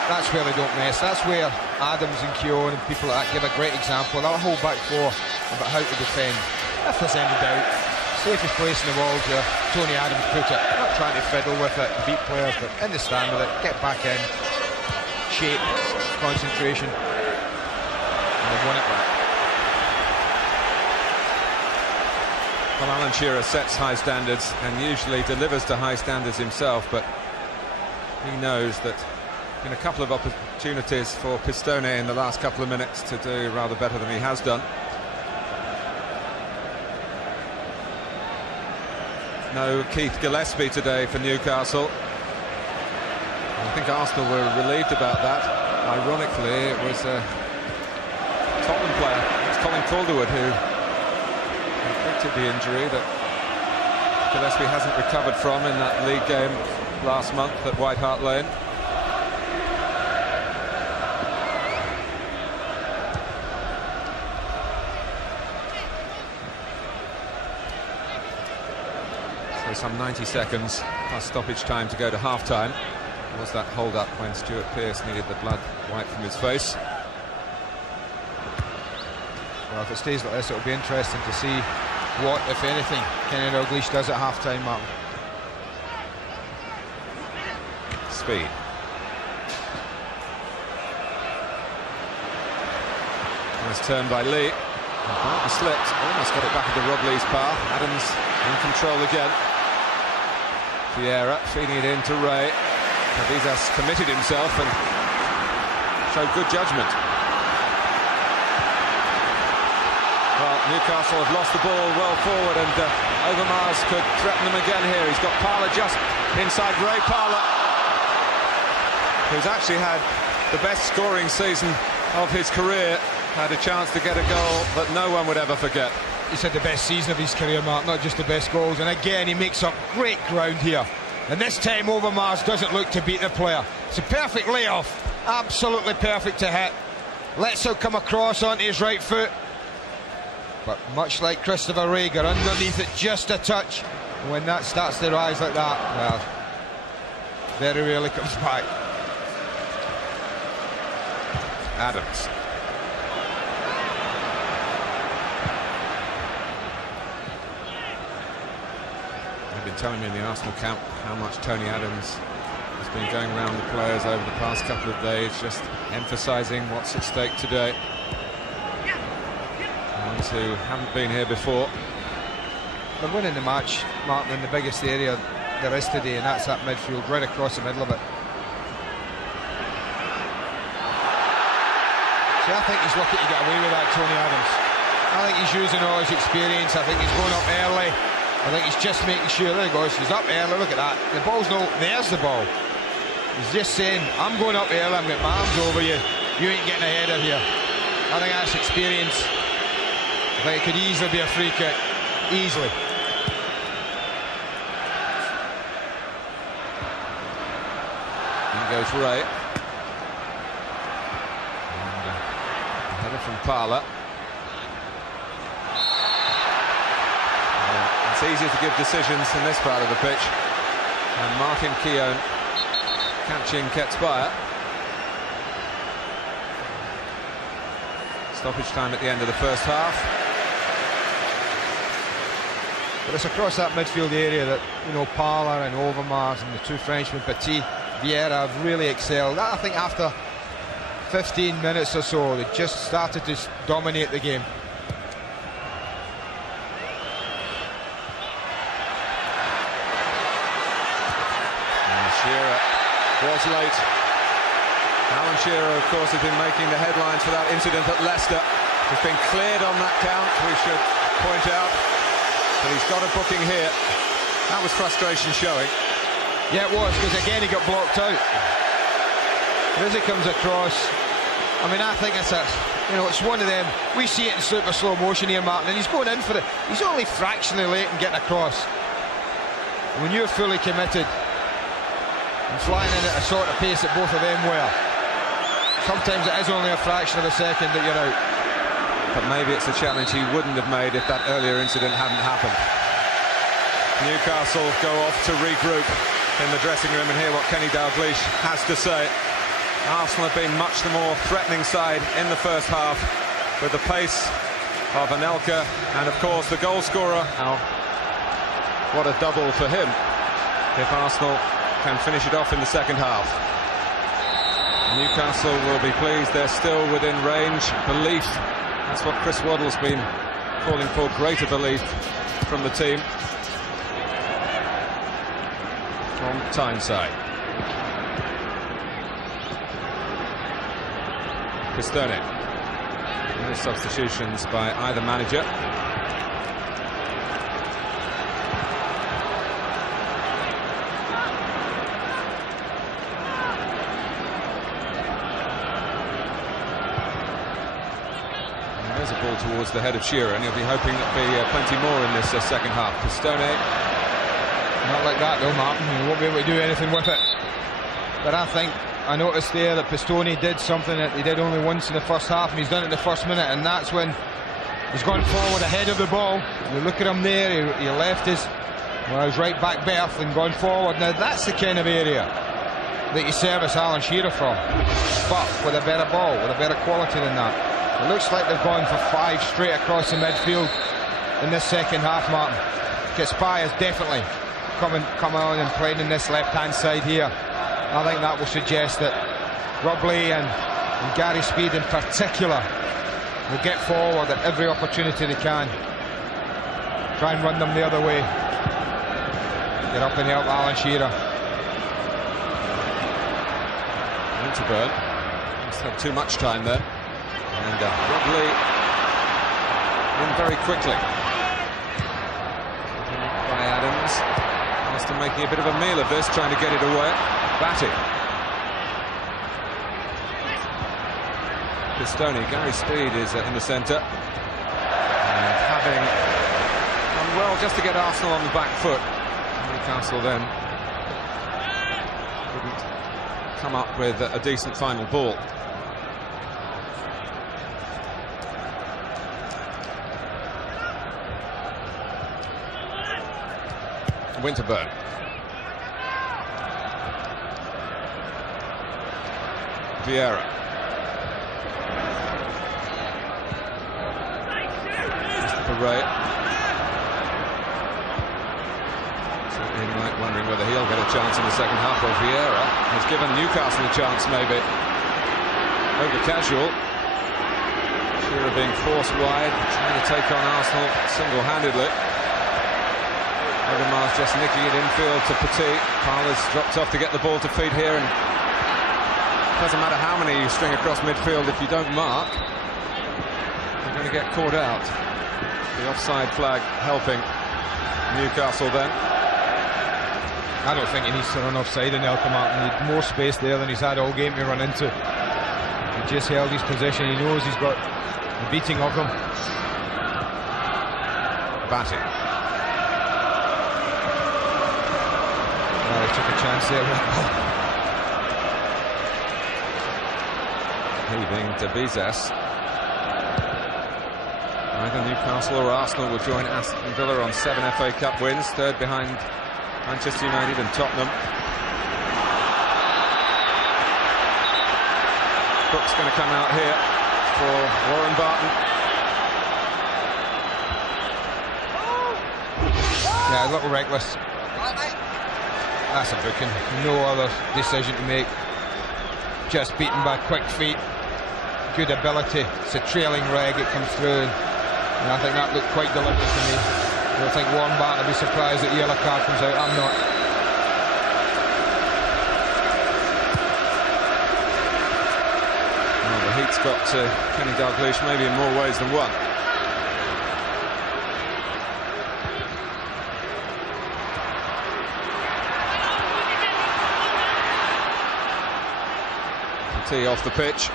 That's where they don't mess. That's where Adams and Keown and people like that give a great example. They'll hold back four about how to defend. If there's any doubt, safest place in the world where Tony Adams put it. Not trying to fiddle with it, beat players, but in the stand with it, get back in, shape, concentration, and they won it back. Well, Alan Shearer sets high standards and usually delivers to high standards himself, but he knows that in a couple of opportunities for Pistone in the last couple of minutes to do rather better than he has done. No Keith Gillespie today for Newcastle. I think Arsenal were relieved about that. Ironically, it was a Tottenham player, it's Colin Calderwood, who inflicted the injury that Gillespie hasn't recovered from in that league game last month at White Hart Lane. So some 90 seconds plus stoppage time to go to half-time. Was that hold-up when Stuart Pearce needed the blood wiped from his face? Well, if it stays like this, it'll be interesting to see what, if anything, Kenny Dalglish does at half-time, Martin. Speed. Nice turn by Lee. Barton slipped, almost got it back into Rob Lee's path. Adams in control again. Vieira feeding it in to Ray. Cavizas committed himself and showed good judgment. Well, Newcastle have lost the ball well forward, and Overmars could threaten them again here. He's got Parlour just inside Ray Parlour, who's actually had the best scoring season of his career. Had a chance to get a goal that no one would ever forget. He's had the best season of his career, Mark, not just the best goals. And again, he makes up great ground here. And this time, Overmars doesn't look to beat the player. It's a perfect layoff. Absolutely perfect to hit. Lets it come across onto his right foot. But much like Christopher Ray, got underneath it just a touch. And when that starts to rise like that, well, very rarely comes back. Adams. They've been telling me in the Arsenal camp how much Tony Adams has been going around the players over the past couple of days, just emphasising what's at stake today. Ones who haven't been here before. They're winning the match, Martin, in the biggest area there is today, and that's that midfield, right across the middle of it. See, I think he's lucky to get away with that, Tony Adams. I think he's using all his experience. I think he's going up early. I think he's just making sure, there he goes, he's up early, look at that. The ball's no, there's the ball. He's just saying, I'm going up early, I'm getting my arms over you. You ain't getting ahead of here. I think that's experience. I think it could easily be a free kick. Easily. In goes Ray. And a header from Parla. It's easier to give decisions in this part of the pitch. And Martin Keown catching Ketsbaia. Stoppage time at the end of the first half. But it's across that midfield area that, you know, Parla and Overmars and the two Frenchmen, Petit, Vieira, have really excelled. I think after 15 minutes or so, they just started to dominate the game. Shearer was late. Alan Shearer, of course, has been making the headlines for that incident at Leicester. He's been cleared on that count, we should point out. But he's got a booking here. That was frustration showing. Yeah, it was, because again he got blocked out. As he comes across, I mean, I think it's a, you know, it's one of them. We see it in super slow motion here, Martin, and he's going in for it. He's only fractionally late in getting across. And when you're fully committed and flying in at a sort of pace that both of them were, sometimes it is only a fraction of a second that you're out. But maybe it's a challenge he wouldn't have made if that earlier incident hadn't happened. Newcastle go off to regroup in the dressing room and hear what Kenny Dalglish has to say. Arsenal have been much the more threatening side in the first half, with the pace of Anelka and, of course, the goal scorer. Now, what a double for him if Arsenal can finish it off in the second half. Newcastle will be pleased they're still within range. Belief, that's what Chris Waddle's been calling for, greater belief from the team. From Tyneside. Pistone. No substitutions by either manager. There's a ball towards the head of Shearer, and he'll be hoping there'll be plenty more in this second half. Pistone. Not like that though, Martin. He won't be able to do anything with it. But I noticed there that Pistone did something that he did only once in the first half, and he's done it in the first minute, and that's when he's gone forward ahead of the ball. You look at him there, he left his right back berth and gone forward. Now that's the kind of area that you service Alan Shearer from, but with a better ball, with a better quality than that. It looks like they've gone for 5 straight across the midfield in this second half, Martin. Ketsbaia is definitely come on and playing in this left-hand side here. I think that will suggest that Robley and Gary Speed in particular will get forward at every opportunity they can. Try and run them the other way. Get up and help Alan Shearer. Winterburn must have too much time there. And Robley in very quickly. By Adams. Must have making a bit of a meal of this, trying to get it away. Batty. Pistone. Gary Speed is in the centre. And having done well just to get Arsenal on the back foot. Newcastle then couldn't come up with a decent final ball. Winterburn. Vieira. Ray. Certainly Mike wondering whether he'll get a chance in the second half. Or Vieira has given Newcastle a chance, maybe. Over casual. Shearer being forced wide, trying to take on Arsenal single-handedly. Overmars just nicking it infield to Petit. Parler's dropped off to get the ball to feed here, and it doesn't matter how many you string across midfield, if you don't mark, you're going to get caught out. The offside flag helping Newcastle then. I don't think he needs to run offside in Elka Martin. He had more space there than he's had all game to run into. He just held his position. He knows he's got the beating of them. Batty. Well, he took a chance there. Heaving to Bizes. Either Newcastle or Arsenal will join Aston Villa on 7 FA Cup wins, third behind Manchester United and Tottenham. Brooks going to come out here for Warren Barton. Yeah, a little reckless. That's a booking. No other decision to make. Just beaten by quick feet. Good ability. It's a trailing reg. It comes through. And I think that looked quite deliberate to me. I don't think Warren Barton will be surprised that the yellow card comes out. I'm not. Well, the heat's got Kenny Dalglish maybe in more ways than one. Tee off the pitch.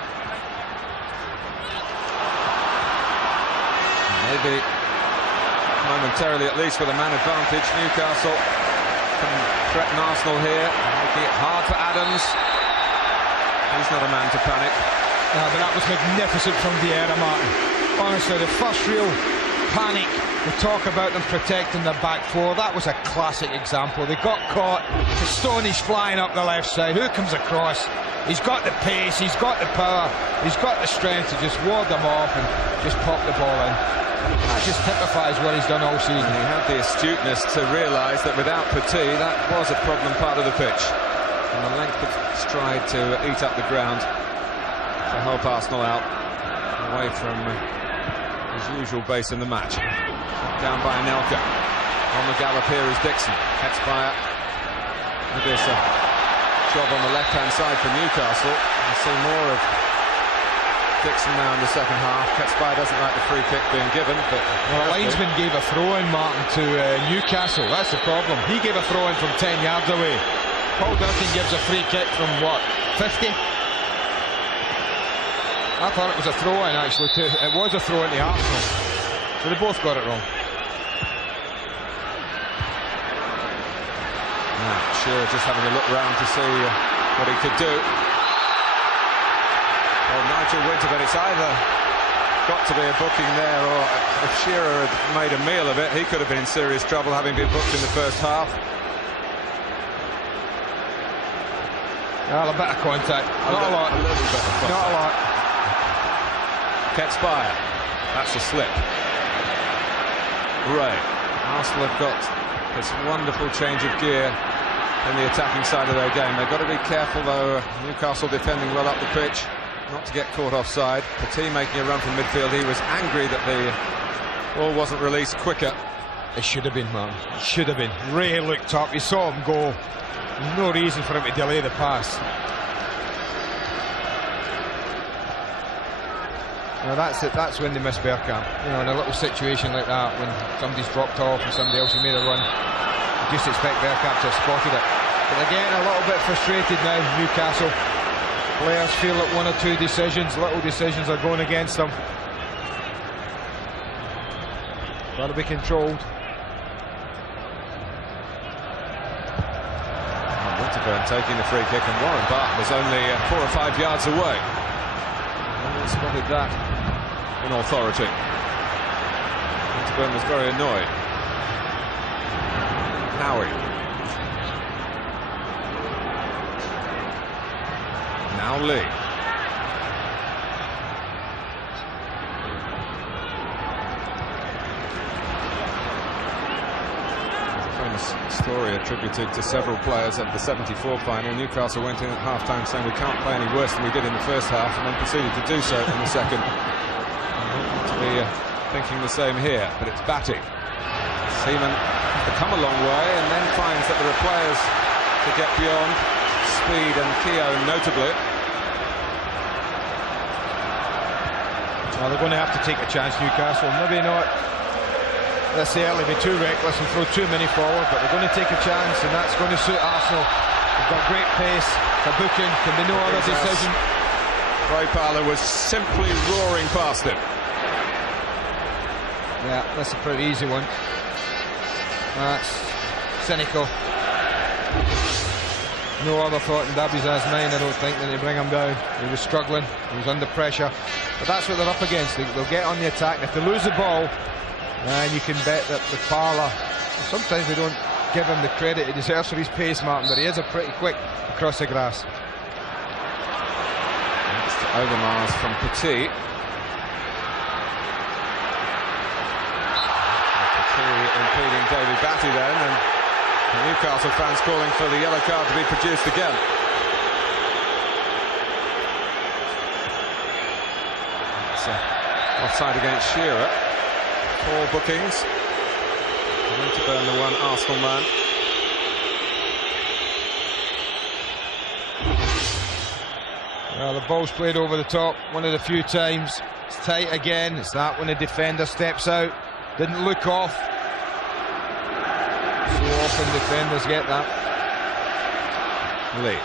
Maybe momentarily at least with a man advantage. Newcastle can threaten Arsenal here, making it hard for Adams. He's not a man to panic. Yeah, but that was magnificent from Vieira, Martin. Honestly, the first real panic, we talk about them protecting their back four, that was a classic example. They got caught, the Stoney's flying up the left side, who comes across? He's got the pace, he's got the power, he's got the strength to just ward them off and just pop the ball in. That just typifies what he's done all season. And he had the astuteness to realise that without Petit, that was a problem part of the pitch. And the length of stride to eat up the ground to help Arsenal out, away from his usual base in the match. Down by Anelka. On the gallop here is Dixon. Hetsbayer with this job on the left-hand side for Newcastle. We'll see more of Dixon now in the second half. Hetsbayer doesn't like the free kick being given, but well, the linesman gave a throw-in, Martin, to Newcastle. That's the problem. He gave a throw-in from 10 yards away. Paul Duncan gives a free kick from what, 50? I thought it was a throw-in actually too. It was a throw-in to Arsenal. So they both got it wrong. Shearer just having a look round to see what he could do. Well, Nigel Winter, but it's either got to be a booking there, or if Shearer had made a meal of it, he could have been in serious trouble, having been booked in the first half. Well, a bit of contact. Not a lot. A little bit of contact. Not a lot. Hetsbayer. That's a slip. Ray. Arsenal have got this wonderful change of gear in the attacking side of their game. They've got to be careful though. Newcastle defending well up the pitch, not to get caught offside. Petit making a run from midfield. He was angry that the ball wasn't released quicker. It should have been, man. It should have been. Ray looked up. He saw him go. No reason for him to delay the pass. Now that's it. That's when they miss Bergkamp. You know, in a little situation like that, when somebody's dropped off and somebody else has made a run, you just expect Bergkamp to have spotted it. But again, a little bit frustrated now, Newcastle. Players feel that one or two decisions, little decisions, are going against them. Got to be controlled. Winterburn taking the free kick, and Warren Barton was only 4 or 5 yards away. And spotted that in authority. Winterburn was very annoyed. Howie. Now Lee. story attributed to several players at the '74 final. Newcastle went in at half-time saying we can't play any worse than we did in the first half, and then proceeded to do so in the second. To be thinking the same here, but it's Batty. Seaman has to come a long way and then finds that there are players to get beyond. Speed and Keogh notably. Well, they're going to have to take a chance, Newcastle. Maybe not necessarily be too reckless and throw too many forward, but they're going to take a chance, and that's going to suit Arsenal. They've got great pace. The booking can be no other decision. Ray Parlour was simply roaring past him. Yeah, that's a pretty easy one. That's cynical. No other thought in Dabiza's mind, I don't think, than to bring him down. He was struggling, he was under pressure. But that's what they're up against. They'll get on the attack. And if they lose the ball, and you can bet that the Parlour, sometimes we don't give him the credit he deserves for his pace, Martin, but he is a pretty quick across the grass. Next to Overmars from Petit. Impeding David Batty then, and the Newcastle fans calling for the yellow card to be produced again. It's offside against Shearer. 4 bookings. Winterburn, the one Arsenal man. Well, the ball's played over the top one of the few times. It's tight again. It's that when the defender steps out. Didn't look off. So often defenders get that. Lee.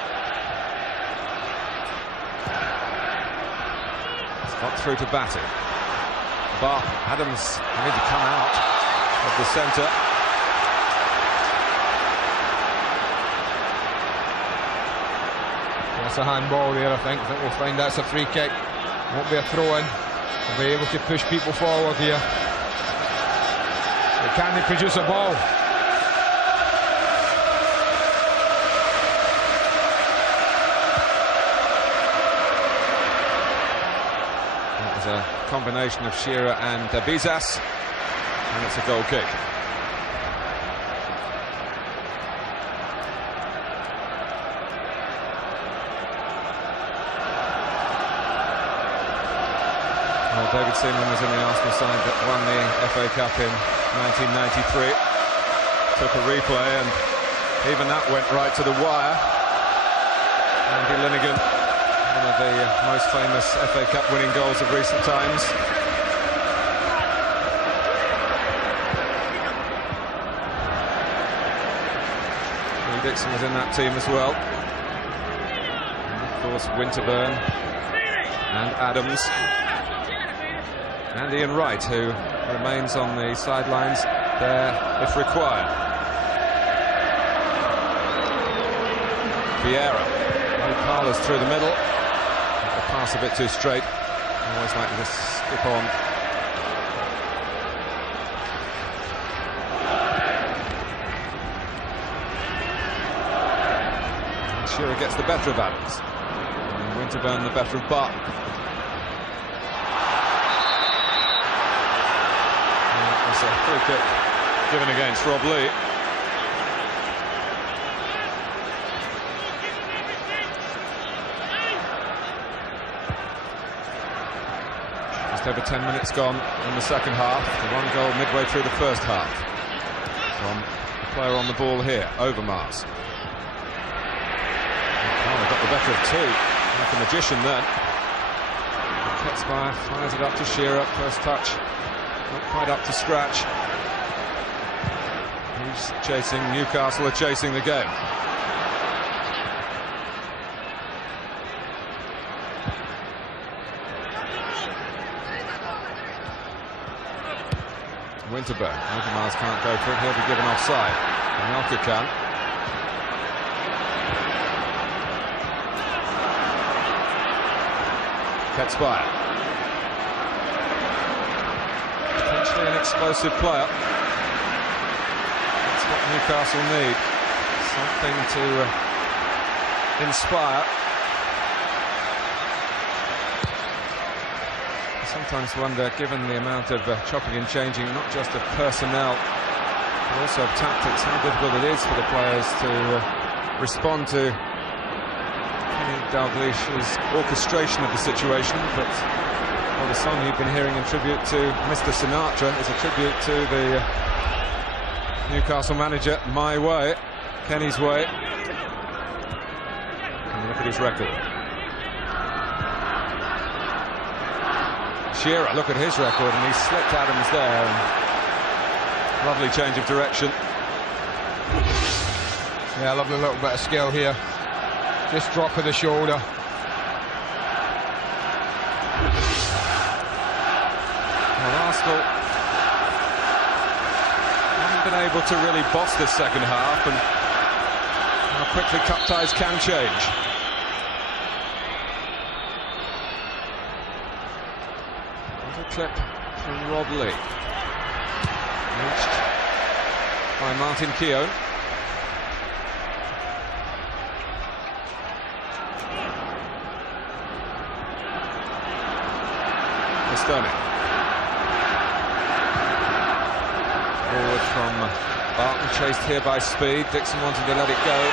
It's got through to Batty. But Adams having to come out of the centre. That's a handball there, I think. I think we'll find that's a free kick. Won't be a throw-in. We'll be able to push people forward here. Can they produce a ball? That was a combination of Shearer and Bizas, and it's a goal kick. Well, David Seaman was in the Arsenal side that won the FA Cup in 1993. Took a replay, and even that went right to the wire. Andy Linnigan, one of the most famous FA Cup winning goals of recent times. Lee Dixon was in that team as well. And of course, Winterburn and Adams. And Ian Wright, who remains on the sidelines there if required. Vieira. Parlour's through the middle. The pass a bit too straight. Always likely to skip on. And Shearer gets the better of Adams. And Winterburn the better of Barton. It's a free kick given against Rob Lee. Just over 10 minutes gone in the second half. The 1 goal midway through the first half. From the player on the ball here, Overmars. Oh, they got the better of 2. Like a magician then. Ketspire fires it up to Shearer. First touch. Not quite up to scratch. Who's chasing? Newcastle are chasing the game. Winterburn. Overmars can't go for it. He'll be given offside. Anelka can. Ketspire. Potentially an explosive player. That's what Newcastle need. Something to inspire. I sometimes wonder, given the amount of chopping and changing, not just of personnel but also of tactics, how difficult it is for the players to respond to Kenny Dalglish's orchestration of the situation. But well, the song you've been hearing in tribute to Mr. Sinatra is a tribute to the Newcastle manager, My Way, Kenny's way. And look at his record. Shearer, look at his record, and he slipped Adams there. And lovely change of direction. Yeah, lovely little bit of skill here. Just drop of the shoulder. Well, Arsenal haven't been able to really boss this second half, and how quickly cup ties can change. Clip from Rob Lee, reached by Martin Keown. Estoni. Forward from Barton, chased here by Speed. Dixon wanted to let it go.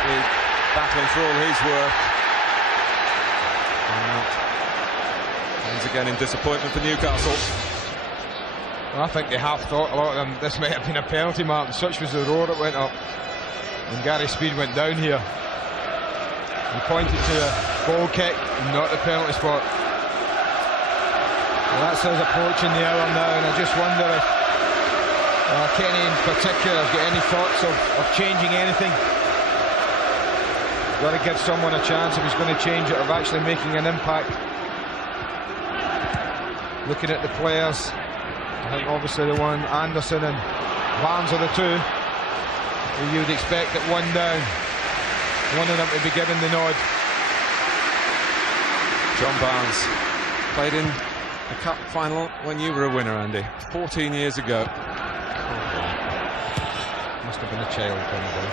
Speed battling for all he's worth. Once again in disappointment for Newcastle. Well, I think they have thought, a lot of them, this might have been a penalty, Martin. Such was the roar that went up when Gary Speed went down here. He pointed to a goal kick, not the penalty spot. Well, that's us approaching the hour now, and I just wonder if Kenny in particular has got any thoughts of changing anything. Got to give someone a chance if he's going to change it, of actually making an impact. Looking at the players, I think obviously the one, Anderson and Barnes are the two who you would expect at one down. One of them to be given the nod. John Barnes played in a cup final when you were a winner, Andy, 14 years ago. Must have been a child, probably.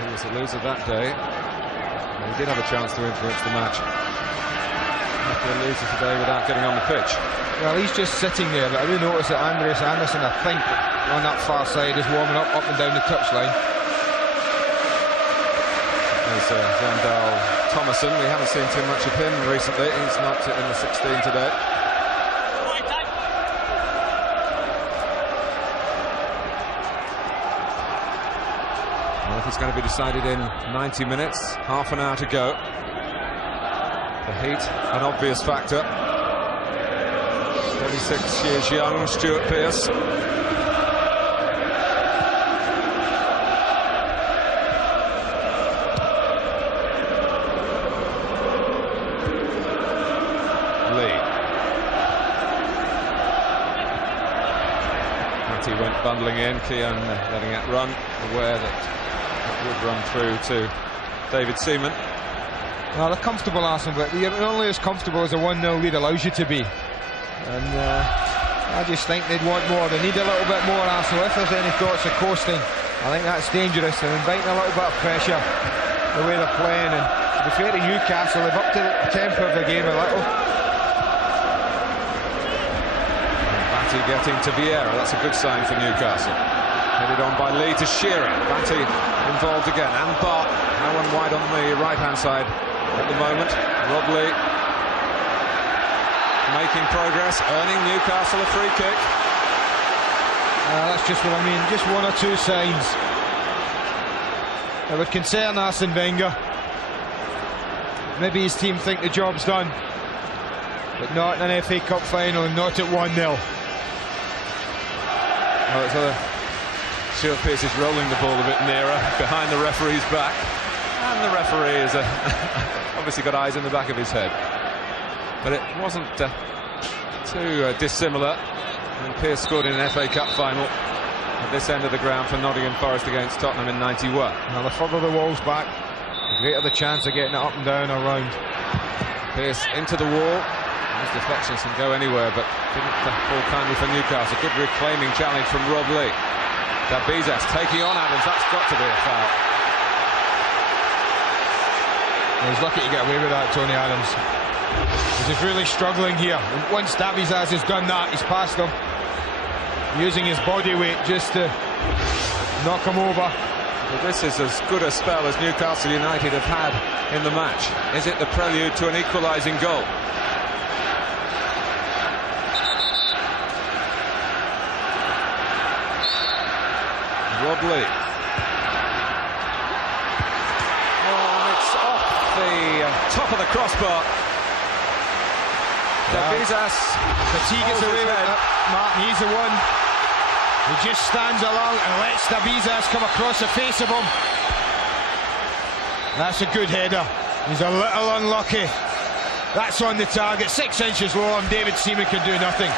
He was a loser that day. He did have a chance to influence the match. A loser today without getting on the pitch. Well, he's just sitting there, but I do notice that Andreas Anderson, I think, on that far side is warming up and down the touchline. There's Zandal Thomason. We haven't seen too much of him recently. He's marked it in the 16 today. Well, if it's going to be decided in 90 minutes, half an hour to go. The heat, an obvious factor. 36 years young, Stuart Pearce. Lee. Matty went bundling in, Keown letting it run, aware that it would run through to David Seaman. Well, they're comfortable, Arsenal, but you're only as comfortable as a 1-0 lead allows you to be. And I just think they'd want more. They need a little bit more, Arsenal. If there's any thoughts of coasting, I think that's dangerous. They're inviting a little bit of pressure the way they're playing. And to be fair to Newcastle, they've upped the tempo of the game a little. Batty getting to Vieira. That's a good sign for Newcastle. Headed on by Lee to Shearer. Batty involved again. And Bart. No one wide on the right-hand side at the moment. Rob Lee making progress, earning Newcastle a free kick. That's just what I mean, just one or two signs that would concern Arsene Wenger. Maybe his team think the job's done, but not in an FA Cup final and not at 1-0. Well, Stuart Pearce is rolling the ball a bit nearer, behind the referee's back. And the referee is obviously got eyes in the back of his head. But it wasn't too dissimilar when Pearce scored in an FA Cup final at this end of the ground for Nottingham Forest against Tottenham in '91. Now the further the walls back, the greater the chance of getting it up and down or round. Pearce into the wall. Those deflections can go anywhere, but didn't fall kindly for Newcastle. Good reclaiming challenge from Rob Lee. Dabizas taking on Adams. That's got to be a foul. He's lucky to get away with that, Tony Adams. He's just really struggling here. And once Dabizas has done that, he's past him. using his body weight just to knock him over. Well, this is as good a spell as Newcastle United have had in the match. Is it the prelude to an equalising goal? Rob Lee. Oh, it's off the top of the crossbar. Davizas. Fatigue gets away with it. Martin, he's the one who just stands along and lets Davizas come across the face of him. That's a good header. He's a little unlucky. That's on the target. 6 inches low, and David Seaman can do nothing.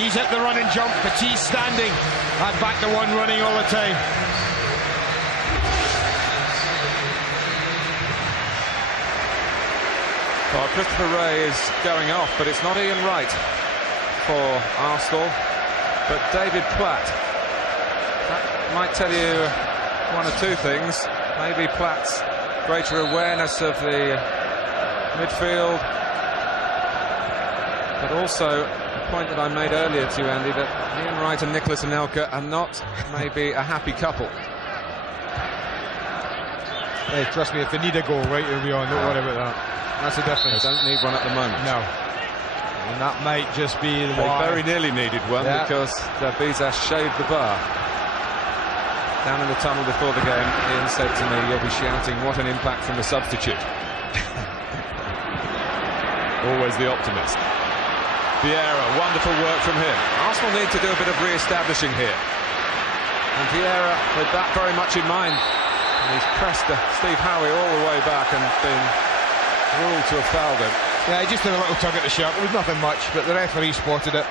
He's at the run and jump, but he's standing. And back to one running all the time. Well, Christopher Ray is going off, but it's not Ian Wright for Arsenal, but David Platt. That might tell you one or two things. Maybe Platt's greater awareness of the midfield, but also a point that I made earlier to you, Andy, that Ian Wright and Nicholas Anelka are not maybe a happy couple. Hey, trust me, if they need a goal, right, he'll be on. Don't worry about that. That's the difference. They don't need one at the moment. No. And that might just be the They very nearly needed one, because Davizas shaved the bar. Down in the tunnel before the game, Ian said to me, "You'll be shouting, what an impact from the substitute." Always the optimist. Vieira, wonderful work from him. Arsenal need to do a bit of re-establishing here. And Vieira, with that very much in mind, and he's pressed Steve Howe all the way back and been ruled to have fouled him. Yeah, he just did a little tug at the shirt. It was nothing much, but the referee spotted it.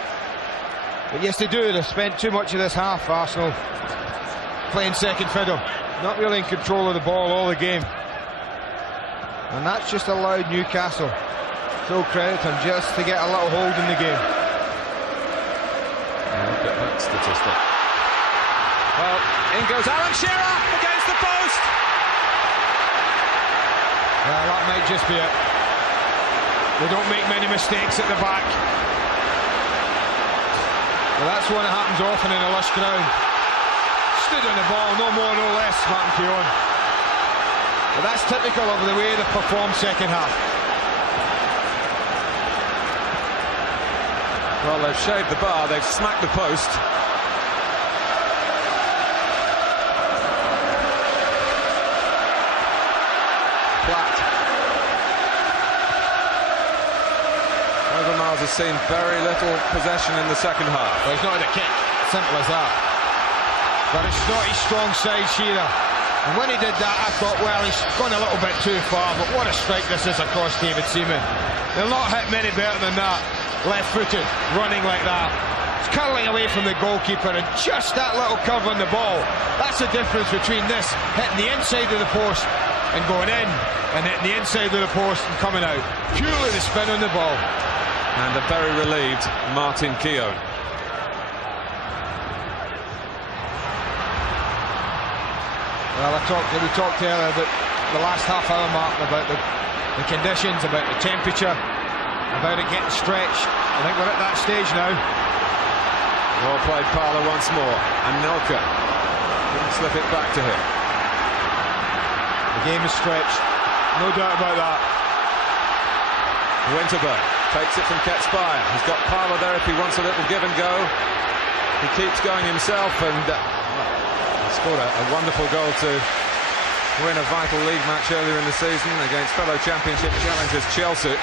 But yes, they do. They've spent too much of this half, Arsenal, playing second fiddle. Not really in control of the ball all the game. And that's just allowed Newcastle full credit to him just to get a little hold in the game. Look at that statistic. Well, in goes Alan Shearer against the post. Well, that might just be it. They don't make many mistakes at the back. Well, that's one that happens often in a lush ground. Stood on the ball, no more, no less, Martin Keown. But that's typical of the way they performed second half. Well, they've shaved the bar, they've smacked the post. Platt. Overmars has seen very little possession in the second half. Well, he's not had a kick, simple as that. But it's not his strong side, Shearer. And when he did that, I thought, well, he's gone a little bit too far, but what a strike this is across David Seaman. They'll not hit many better than that. Left-footed, running like that. It's curling away from the goalkeeper, and just that little curve on the ball. That's the difference between this, hitting the inside of the post and going in, and hitting the inside of the post and coming out. Purely the spin on the ball. And a very relieved Martin Keown. Well, we talked earlier about the last half hour, Martin, about the conditions, about the temperature, about it getting stretched. I think we're at that stage now. Well played, Parlour once more, and Nelka didn't slip it back to him. The game is stretched, no doubt about that. Winterburn takes it from Ketspire. He's got Parlour there if he wants a little give and go. He keeps going himself, and scored a wonderful goal to win a vital league match earlier in the season against fellow championship challengers Chelsea.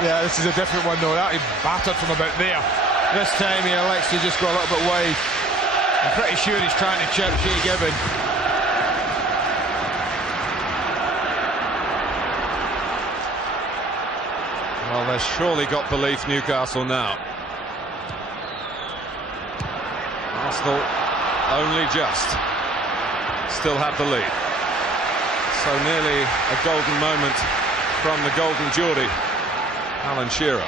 Yeah, this is a different one though. That he battered from about there. This time he elects to just go a little bit wide. I'm pretty sure he's trying to chip Shay Gibbon. Well, they've surely got belief, Newcastle, now. Arsenal only just still have the lead. So nearly a golden moment from the golden Geordie, Alan Shearer.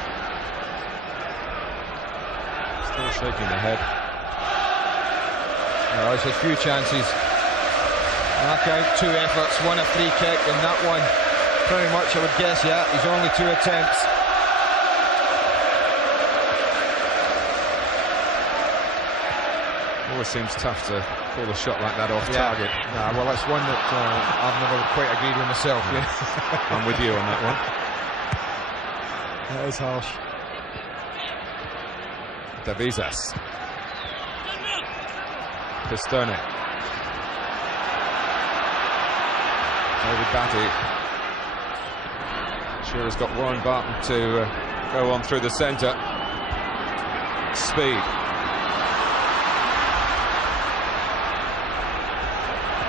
Still shaking the head. Well, he's had few chances. Knockout, 2 efforts, 1 a free kick, and that one pretty much I would guess, yeah, he's only 2 attempts. always seems tough to pull a shot like that off target. Nah, well, that's one that I've never quite agreed with myself. Yeah. I'm with you on that one. That is harsh. Davizas. Pistone. David Batty. Sure has got Warren Barton to go on through the centre. Speed.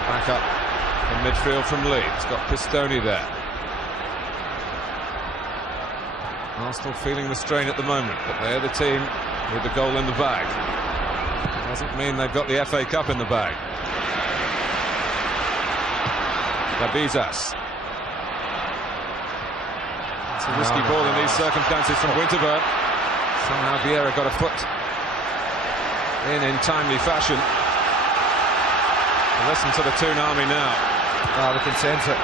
Back up in midfield from Leeds. Got Pistone there. Arsenal feeling the strain at the moment, but they're the team with the goal in the bag. Doesn't mean they've got the FA Cup in the bag. Davizas. It's a risky ball in these circumstances from Winterburn. Somehow Vieira got a foot in timely fashion. Listen to the Toonami now. They can sense it.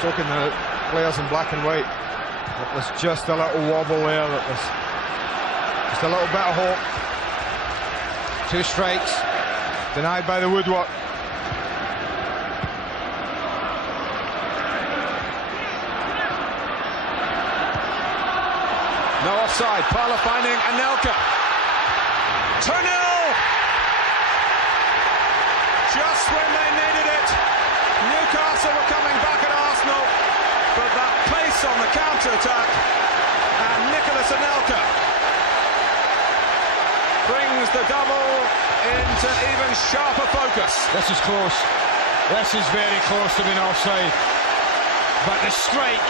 So can the players in black and white. It was just a little wobble there. That was just a little bit of hope. 2 strikes denied by the woodwork. No offside. Parlour finding Anelka. 2-0. Just when they needed it, Newcastle were coming back at Arsenal, but that pace on the counter-attack, and Nicolas Anelka brings the double into even sharper focus. This is close. This is very close to being offside. But the strike,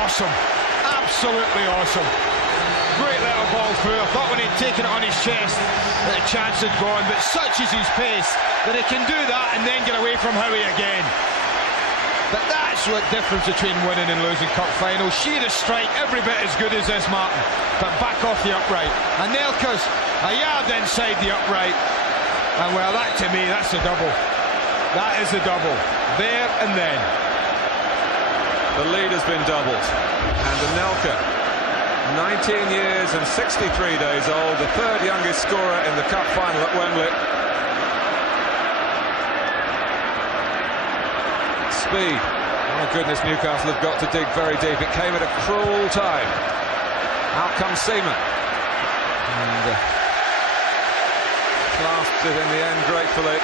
awesome. Absolutely awesome. Great little ball through. I thought when he'd taken it on his chest that the chance had gone, but such is his pace that he can do that and then get away from Howie again. But that's what difference between winning and losing cup finals. Sheer strike, every bit as good as this, Martin, but back off the upright. And Anelka's a yard inside the upright, and well, that to me, that's a double. That is a double. There and then. The lead has been doubled, and Anelka, 19 years and 63 days old, the 3rd youngest scorer in the cup final at Wembley. Speed. My goodness, Newcastle have got to dig very deep. It came at a cruel time. Out comes Seaman. And clasped it in the end gratefully.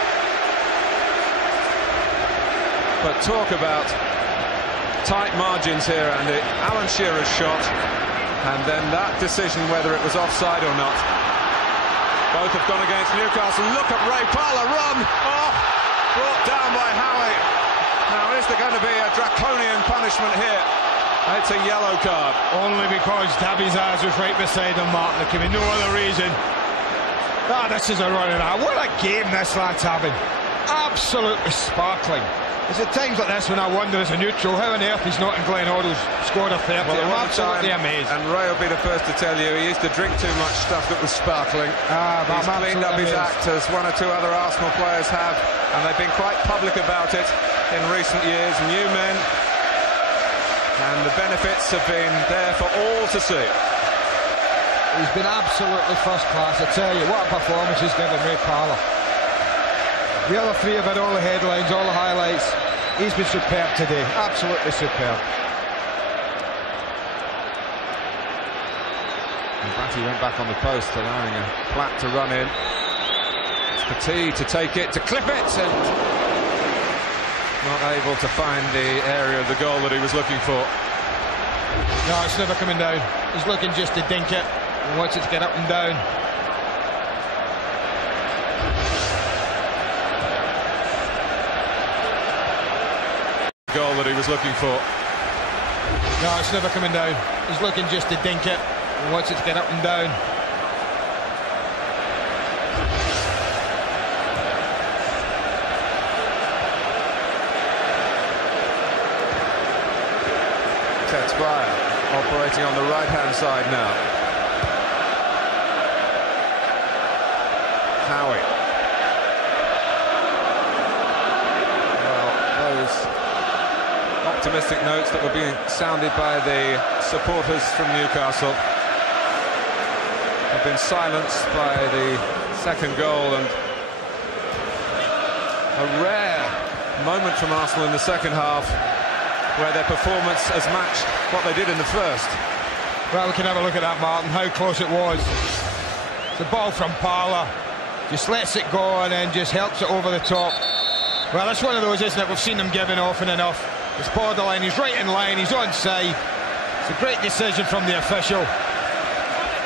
But talk about tight margins here, Andy. Alan Shearer's shot, and then that decision whether it was offside or not. Both have gone against Newcastle. Look at Ray Parlour run. Oh, brought down by Howie. Now, is there going to be a draconian punishment here? It's a yellow card. Only because Davizas was right beside him, Martin. There can be no other reason. This is a running out. What a game this lad's having. Absolutely sparkling. It's at times like this when I wonder as a neutral how on earth he's not in Glenn Hoddle's scored a 30. Well, I'm absolutely amazed. And Ray will be the first to tell you he used to drink too much stuff that was sparkling. He's cleaned up his act, as 1 or 2 other Arsenal players have, and they've been quite public about it in recent years. New men, and the benefits have been there for all to see. He's been absolutely first class. I tell you, what a performance he's given Ray Parlour. The other 3 have had all the headlines, all the highlights. He's been superb today, absolutely superb. And Batty went back on the post, allowing a Platt to run in. It's Petit to take it, to clip it, and not able to find the area of the goal that he was looking for. No, it's never coming down. He's looking just to dink it. He wants it to get up and down. Goal that he was looking for. No, it's never coming down. He's looking just to dink it. He wants it to get up and down. Tetzbayer operating on the right-hand side now. Howie. Optimistic notes that were being sounded by the supporters from Newcastle have been silenced by the second goal, and A rare moment from Arsenal in the second half, where their performance has matched what they did in the first. Well, we can have a look at that, Martin, how close it was. The ball from Parlour, just lets it go and then just helps it over the top. Well, it's one of those, isn't it? We've seen them giving often enough. It's borderline, he's right in line, he's onside. It's a great decision from the official.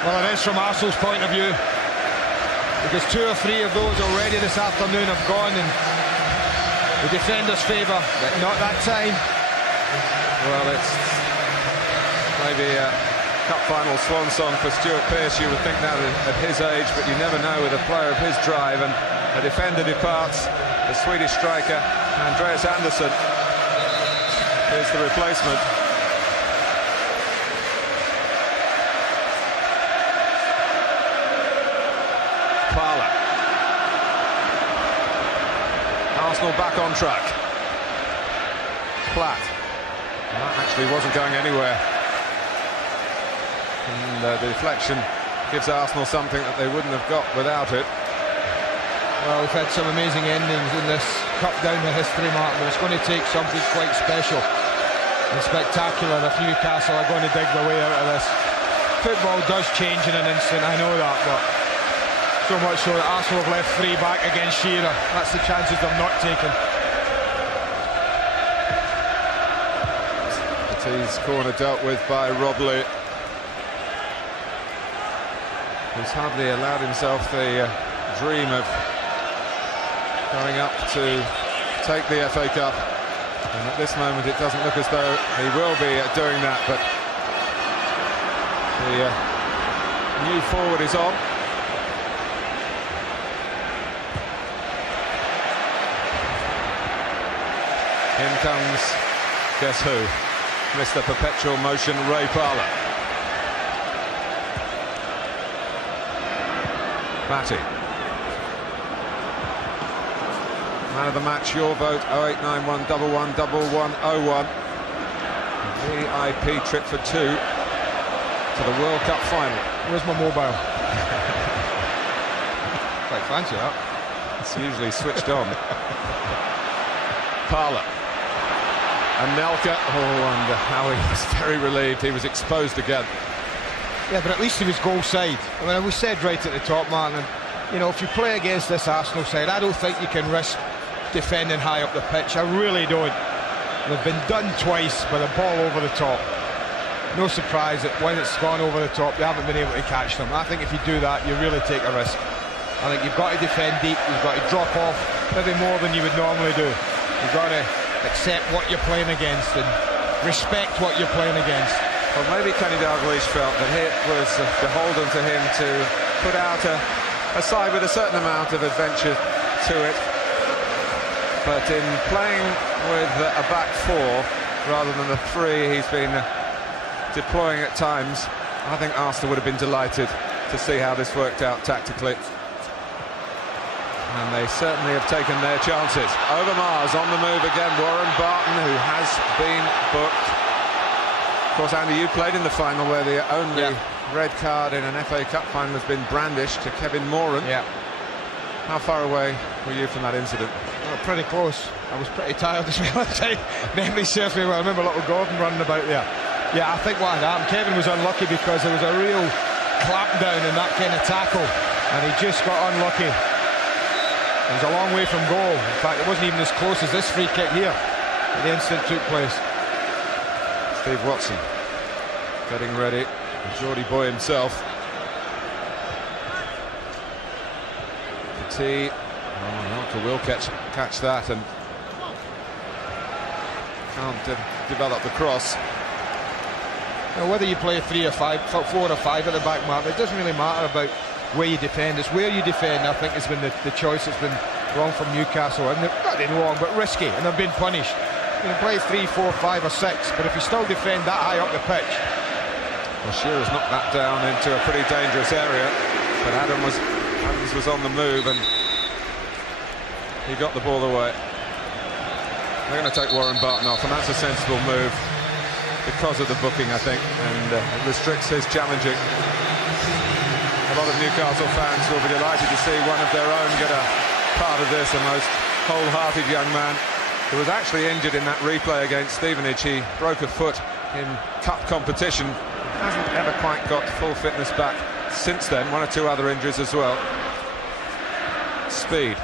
Well, it is from Arsenal's point of view, because 2 or 3 of those already this afternoon have gone in the defender's favour, but not that time. Well, it's maybe a cup final swan song for Stuart Pearce, you would think that at his age, but you never know with a player of his drive. And a defender departs, the Swedish striker Andreas Andersson is the replacement. Parlour. Arsenal back on track. Platt. That actually wasn't going anywhere. And the deflection gives Arsenal something that they wouldn't have got without it. Well, we've had some amazing endings in this cup down the history, Mark, but it's going to take something quite special and spectacular if Newcastle are going to dig their way out of this. Football does change in an instant, I know that, but so much so that Arsenal have left 3 back against Shearer. That's the chances they've not taken. Petit's corner dealt with by Robley, who's hardly allowed himself the dream of going up to take the FA Cup, and at this moment it doesn't look as though he will be doing that, but the new forward is on. In comes, guess who? Mr. Perpetual Motion, Ray Parlour. Matty. Man of the match, your vote, 0891 111101. VIP trip for 2 to the World Cup final. Where's my mobile? Quite fancy that. It's usually switched on. Parlour. And Nelka, and how he was very relieved. He was exposed again. Yeah, but at least he was goal side. I mean, we said right at the top, Martin, you know, if you play against this Arsenal side, I don't think you can risk defending high up the pitch. I really don't. They've been done twice with a ball over the top. No surprise that when it's gone over the top, they haven't been able to catch them. I think if you do that, you really take a risk. I think you've got to defend deep, you've got to drop off maybe more than you would normally do. You've got to accept what you're playing against and respect what you're playing against. Well, maybe Kenny Dalglish felt that it was beholden to him to put out a side with a certain amount of adventure to it. But in playing with a back 4 rather than the 3 he's been deploying at times, I think Arsenal would have been delighted to see how this worked out tactically. And they certainly have taken their chances. Overmars on the move again. Warren Barton, who has been booked. Of course, Andy, you played in the final where the only red card in an FA Cup final has been brandished to Kevin Moran. Yeah. How far away were you from that incident? Well, pretty close. I was pretty tired as well. Memory serves me well. I remember little Gordon running about there. Yeah, I think what happened, Kevin was unlucky because there was a real clampdown in that kind of tackle, and he just got unlucky. It was a long way from goal. In fact, it wasn't even as close as this free kick here when the incident took place. Steve Watson getting ready. Geordie Boy himself. Petit. Oh, Nelka will catch that and can't develop the cross. Now, whether you play 3 or 5, 4 or 5 at the back, Mark, it doesn't really matter about where you defend. It's where you defend, I think, has been the choice that's been wrong from Newcastle. And they've not been wrong, but risky, and they've been punished. You can play 3, 4, 5 or 6, but if you still defend that high up the pitch. Well, Shearer's knocked that down into a pretty dangerous area, but Adams was on the move and he got the ball away. They're going to take Warren Barton off, and that's a sensible move because of the booking, I think, and it restricts his challenging. A lot of Newcastle fans will be delighted to see one of their own get a part of this, a most wholehearted young man who was actually injured in that replay against Stevenage. He broke a foot in cup competition. Hasn't ever quite got full fitness back since then. One or two other injuries as well. Speed.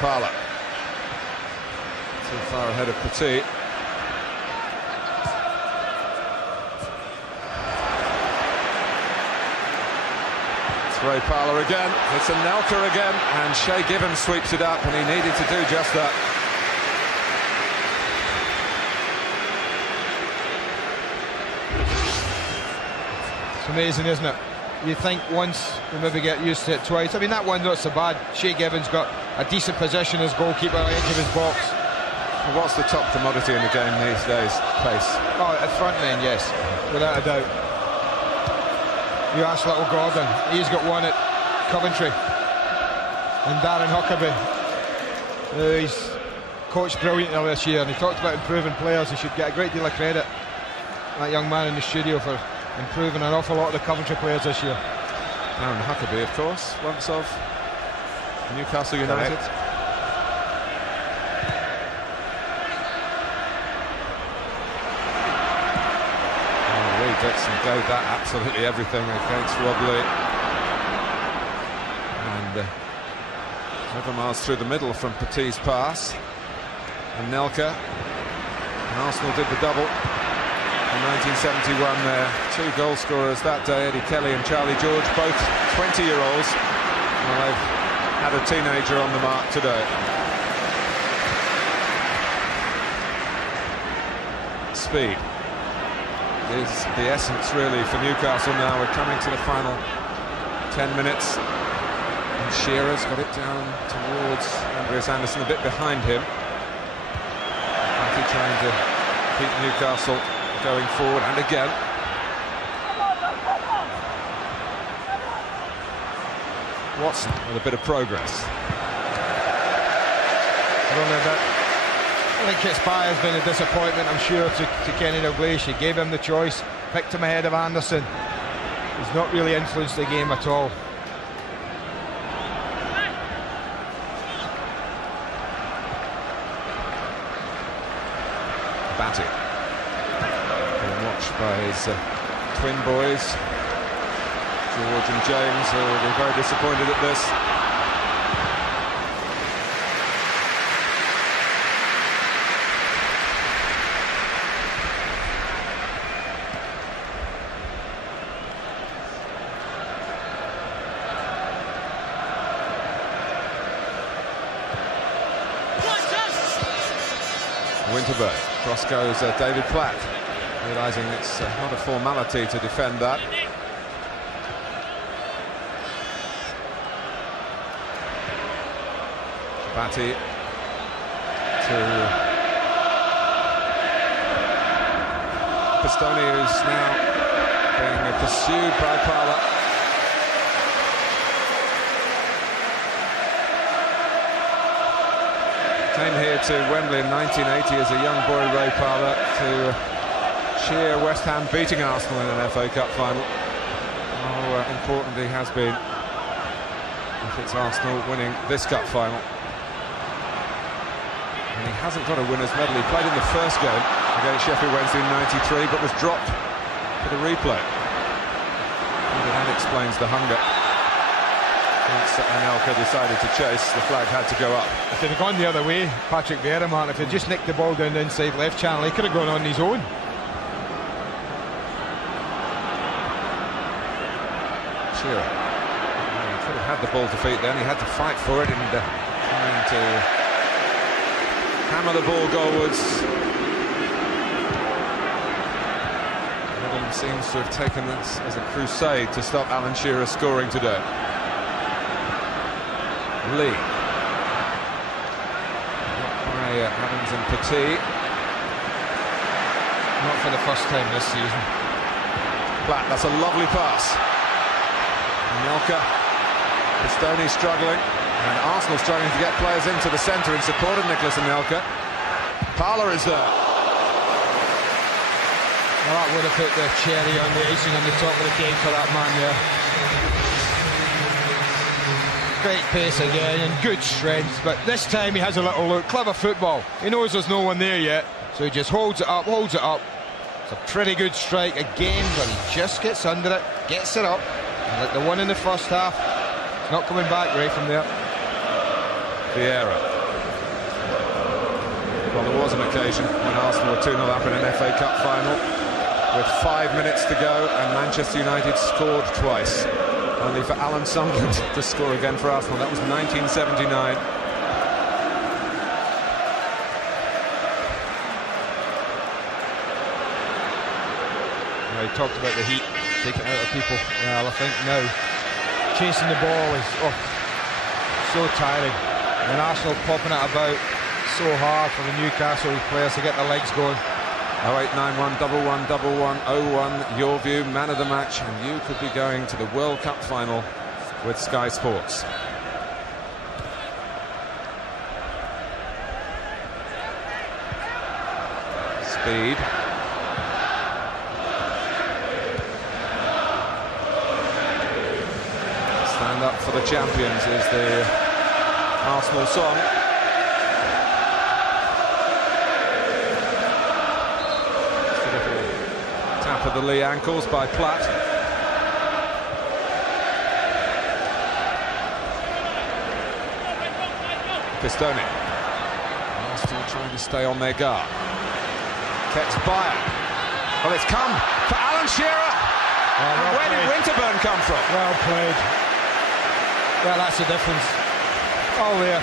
Parla. Too far ahead of Petit. It's Ray Parla again. It's Anelka again, and Shay Given sweeps it up, and he needed to do just that. It's amazing, isn't it? You think once, you maybe get used to it twice. I mean, that one's not so bad. Shay Given's got a decent position as goalkeeper on the edge of his box. Well, what's the top commodity in the game these days? Pace. Oh, at front men, yes, without a doubt. You ask little Gordon, he's got one at Coventry. And Darren Huckabee, he's coached brilliantly this year, and he talked about improving players. He should get a great deal of credit, that young man in the studio, for improving an awful lot of the Coventry players this year. Darren Huckabee, of course, once of Newcastle United. Lee Dixon gave that absolutely everything against Rob Lee. And over miles through the middle from Petit's pass. And Nelka. And Arsenal did the double. In 1971 there, two goal scorers that day, Eddie Kelly and Charlie George, both 20-year-olds. Well, they've had a teenager on the mark today. Speed is the essence really for Newcastle now. We're coming to the final 10 minutes. And Shearer's got it down towards Andreas Anderson, a bit behind him. Matty trying to keep Newcastle going forward, and again. Watson with a bit of progress. I think Kitspire has been a disappointment, I'm sure, to Kenny Dalglish. He gave him the choice, picked him ahead of Anderson. He's not really influenced the game at all. Batty. Watched by his twin boys, George and James, who will be very disappointed at this. Winterburn. Cross goes David Platt, realising it's not a formality to defend that. Batty to Pistoni, who's now being pursued by Parla. Came here to Wembley in 1980 as a young boy, Ray Parla, to cheer West Ham beating Arsenal in an FA Cup final. How important he has been if it's Arsenal winning this cup final. And he hasn't got a winner's medal. He played in the first game against Sheffield Wednesday in '93, but was dropped for the replay. Maybe that explains the hunger. Once Anelka decided to chase, the flag had to go up. If they'd have gone the other way, Patrick Vieira, Martin, if he'd just nicked the ball down the inside left channel, he could have gone on his own. Shearer. He could have had the ball to feet then. He had to fight for it and trying to hammer the ball goalwards. Adam seems to have taken this as a crusade to stop Alan Shearer scoring today. Lee. By Evans and Petit. Not for the first time this season. Platt, that's a lovely pass. Anelka. Pistoni struggling. And Arsenal struggling to get players into the centre in support of Nicholas Anelka. Parlour is there. Well, that would have put the cherry on the icing on the top of the cake for that man there. Great pace again and good strength, but this time he has a little look. Clever football. He knows there's no one there yet, so he just holds it up, holds it up. It's a pretty good strike again, but he just gets under it, gets it up. And like the one in the first half, it's not coming back, Ray, from there. Vieira. Well, there was an occasion when Arsenal were 2-0 up in an FA Cup final with 5 minutes to go, and Manchester United scored twice. Only for Alan Sunderland to score again for Arsenal. That was 1979. He talked about the heat taking out of people. Well, I think now chasing the ball is so tiring. And Arsenal popping it about so hard for the Newcastle players to get their legs going. 0891 111101. Your view, man of the match, and you could be going to the World Cup final with Sky Sports. Speed. Stand up for the champions is the Arsenal song. Tap of the Lee ankles by Platt. Pistone. Still trying to stay on their guard. Kept by it. Well, it's come for Alan Shearer. And where did Winterburn come from? Well played. Well, that's the difference. All there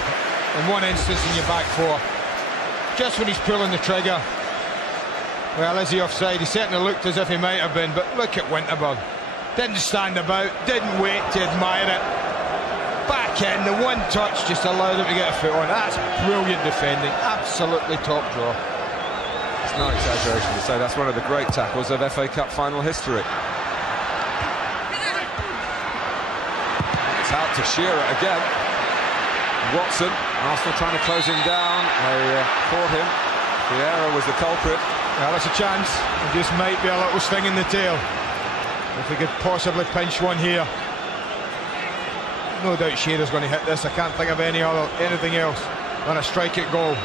in one instance in your back four. Just when he's pulling the trigger. Well, is he offside? He certainly looked as if he might have been, but look at Winterburn. Didn't stand about, didn't wait to admire it. Back in, the one touch just allowed him to get a foot on. That's brilliant defending, absolutely top draw. It's no exaggeration to say that's one of the great tackles of FA Cup final history. It's out to Shearer again. Watson, Arsenal trying to close him down. They caught him. Vieira was the culprit. Well, that's a chance. It just might be a little sting in the tail. If we could possibly pinch one here. No doubt Shearer's going to hit this. I can't think of anything else than a strike at goal.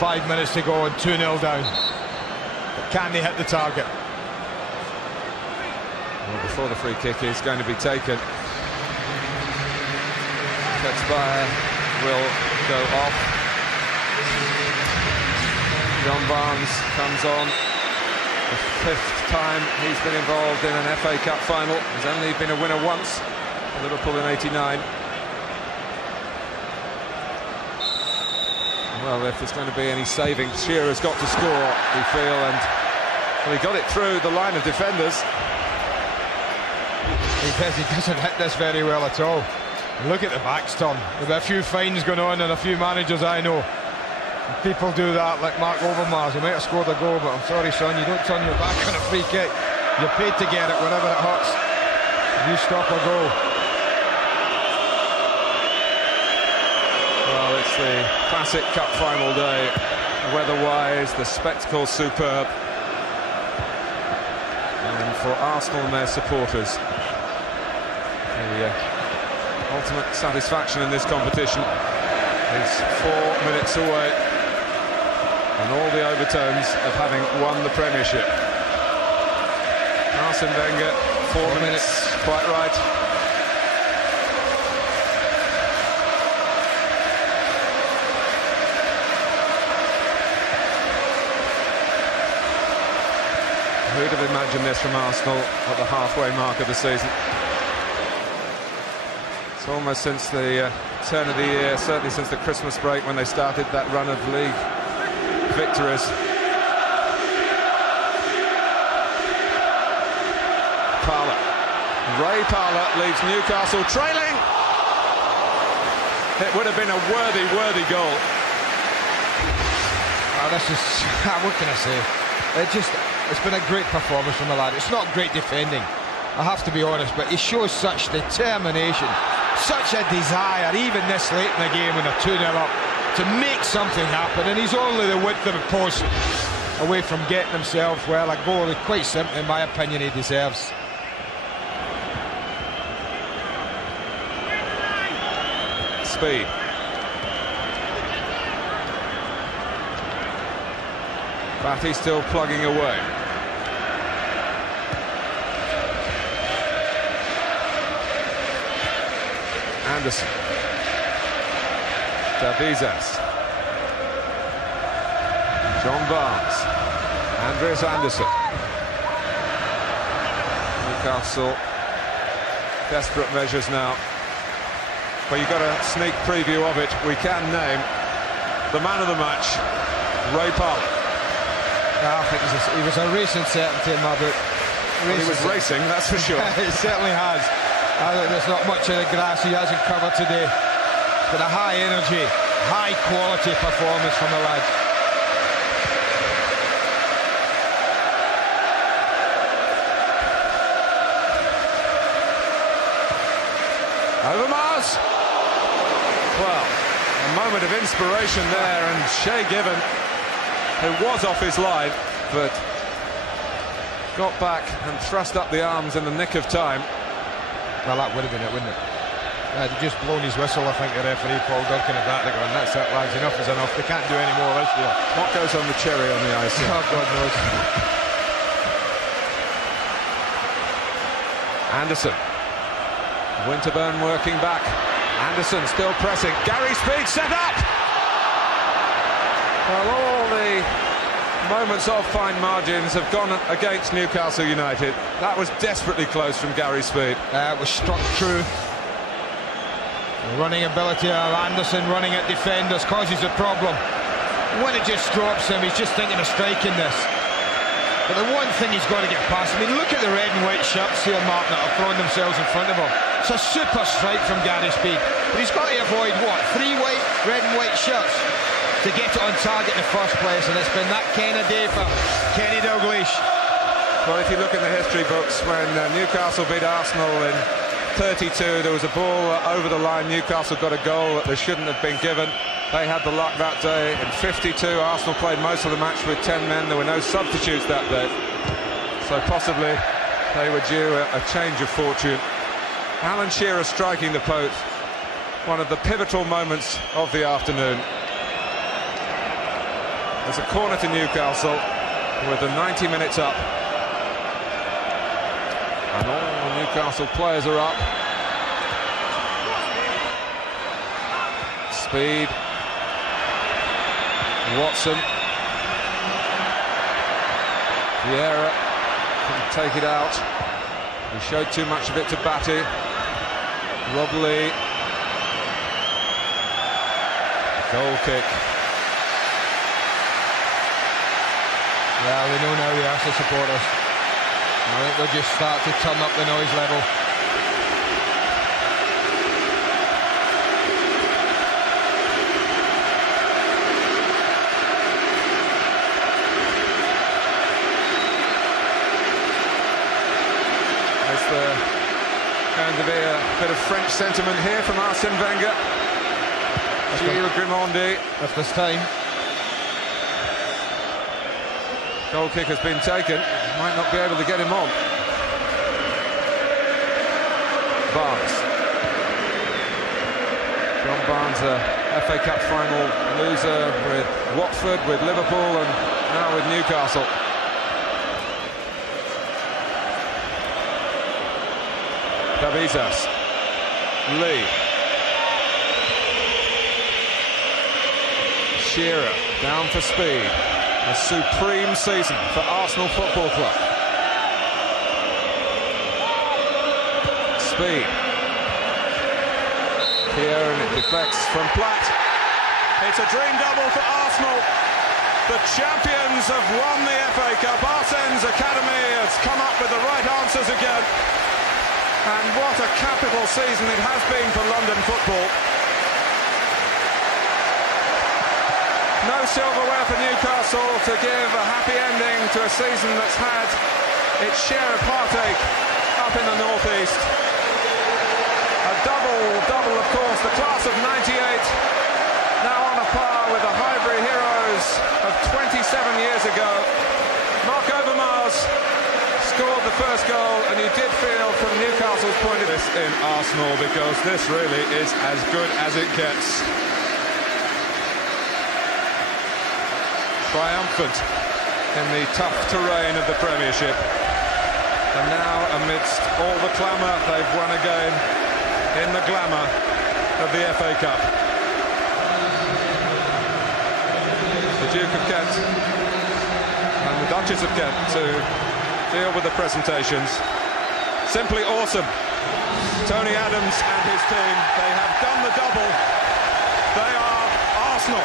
5 minutes to go and 2-0 down. But can they hit the target? Well, before the free kick is going to be taken, Ketzbauer will go off. John Barnes comes on. The 5th time he's been involved in an FA Cup final. He's only been a winner once for Liverpool in '89. Well, if there's going to be any saving, Shearer's got to score, we feel, and well, he got it through the line of defenders. He doesn't hit this very well at all. Look at the backs turn. There'll be a few fines going on and a few managers I know. People do that, like Mark Overmars. He might have scored a goal, but I'm sorry, son, you don't turn your back on a free kick. You're paid to get it whenever it hurts. You stop a goal. Well, it's the classic cup final day. Weather-wise, the spectacle's superb. And for Arsenal and their supporters, the ultimate satisfaction in this competition is 4 minutes away, and all the overtones of having won the Premiership. Arsene Wenger, 4 minutes, quite right. Who'd have imagined this from Arsenal at the halfway mark of the season? It's almost since the turn of the year, certainly since the Christmas break when they started that run of league victories. Parlour. Ray Parlour leaves Newcastle trailing. It would have been a worthy goal. Oh, this is, what can I say? It's been a great performance from the lad. It's not great defending, I have to be honest, but he shows such determination, such a desire, even this late in the game when they're 2-0 up, to make something happen, and he's only the width of a post away from getting himself, well, a goal that quite simply, in my opinion, he deserves. Speed. Batty still plugging away. Anderson. Davizas. John Barnes. Andreas Anderson. Newcastle. Desperate measures now. But you've got a sneak preview of it. We can name the man of the match, Ray Parlour. I think he was a racing certainty in my book. Well, he was racing, that's for sure. It certainly has. There's not much of the grass he hasn't covered today. But a high energy, high quality performance from the lads. Overmars. Well, a moment of inspiration there, and Shay Given, who was off his line, but got back and thrust up the arms in the nick of time. Well, that would have been it, wouldn't it? He'd just blown his whistle, I think, the referee, Paul Duncan, at that. They're going, that's it, lads, enough is enough. They can't do any more this year. What goes on the cherry on the ice? Oh, God knows. Anderson. Winterburn working back. Anderson still pressing. Gary Speed set up! Well, all the moments of fine margins have gone against Newcastle United. That was desperately close from Gary Speed. It was struck true. The running ability of Anderson running at defenders causes a problem. When it just drops him, he's just thinking of striking this. But the one thing he's got to get past, I mean, look at the red and white shirts here, Martin, that have thrown themselves in front of him. It's a super strike from Gary Speed. But he's got to avoid, what, 3 red and white shirts to get it on target in the first place, and it's been that kind of day for Kenny Dalglish. Well, if you look in the history books, when Newcastle beat Arsenal in 32, there was a ball over the line. Newcastle got a goal that they shouldn't have been given. They had the luck that day. In 52, Arsenal played most of the match with 10 men. There were no substitutes that day. So possibly they were due a change of fortune. Alan Shearer striking the post. One of the pivotal moments of the afternoon. There's a corner to Newcastle with the 90 minutes up. And all the Newcastle players are up. Speed. Watson. Vieira couldn't take it out. He showed too much of it to Batty. Rob Lee. Goal kick. Well, we know now the Arsenal supporters. I think they'll just start to turn up the noise level. There's going to be a bit of French sentiment here from Arsene Wenger. Gilles Grimandi. If there's time. Goal kick has been taken. Might not be able to get him on. Barnes. John Barnes, a FA Cup final loser with Watford, with Liverpool, and now with Newcastle. Davizas. Lee. Shearer down for Speed. A supreme season for Arsenal Football Club. Speed. Here, and it deflects from Platt. It's a dream double for Arsenal. The champions have won the FA Cup. Arsene's academy has come up with the right answers again. And what a capital season it has been for London football. No silverware for Newcastle to give a happy ending to a season that's had its share of heartache up in the northeast. A double, of course, the class of '98 now on a par with the Highbury heroes of 27 years ago. Mark Overmars scored the first goal, and you did feel from Newcastle's point of view this in Arsenal, because this really is as good as it gets. Triumphant in the tough terrain of the Premiership, and now amidst all the clamour, they've won again in the glamour of the FA Cup. The Duke of Kent and the Duchess of Kent to deal with the presentations. Simply awesome. Tony Adams and his team, they have done the double. They are Arsenal.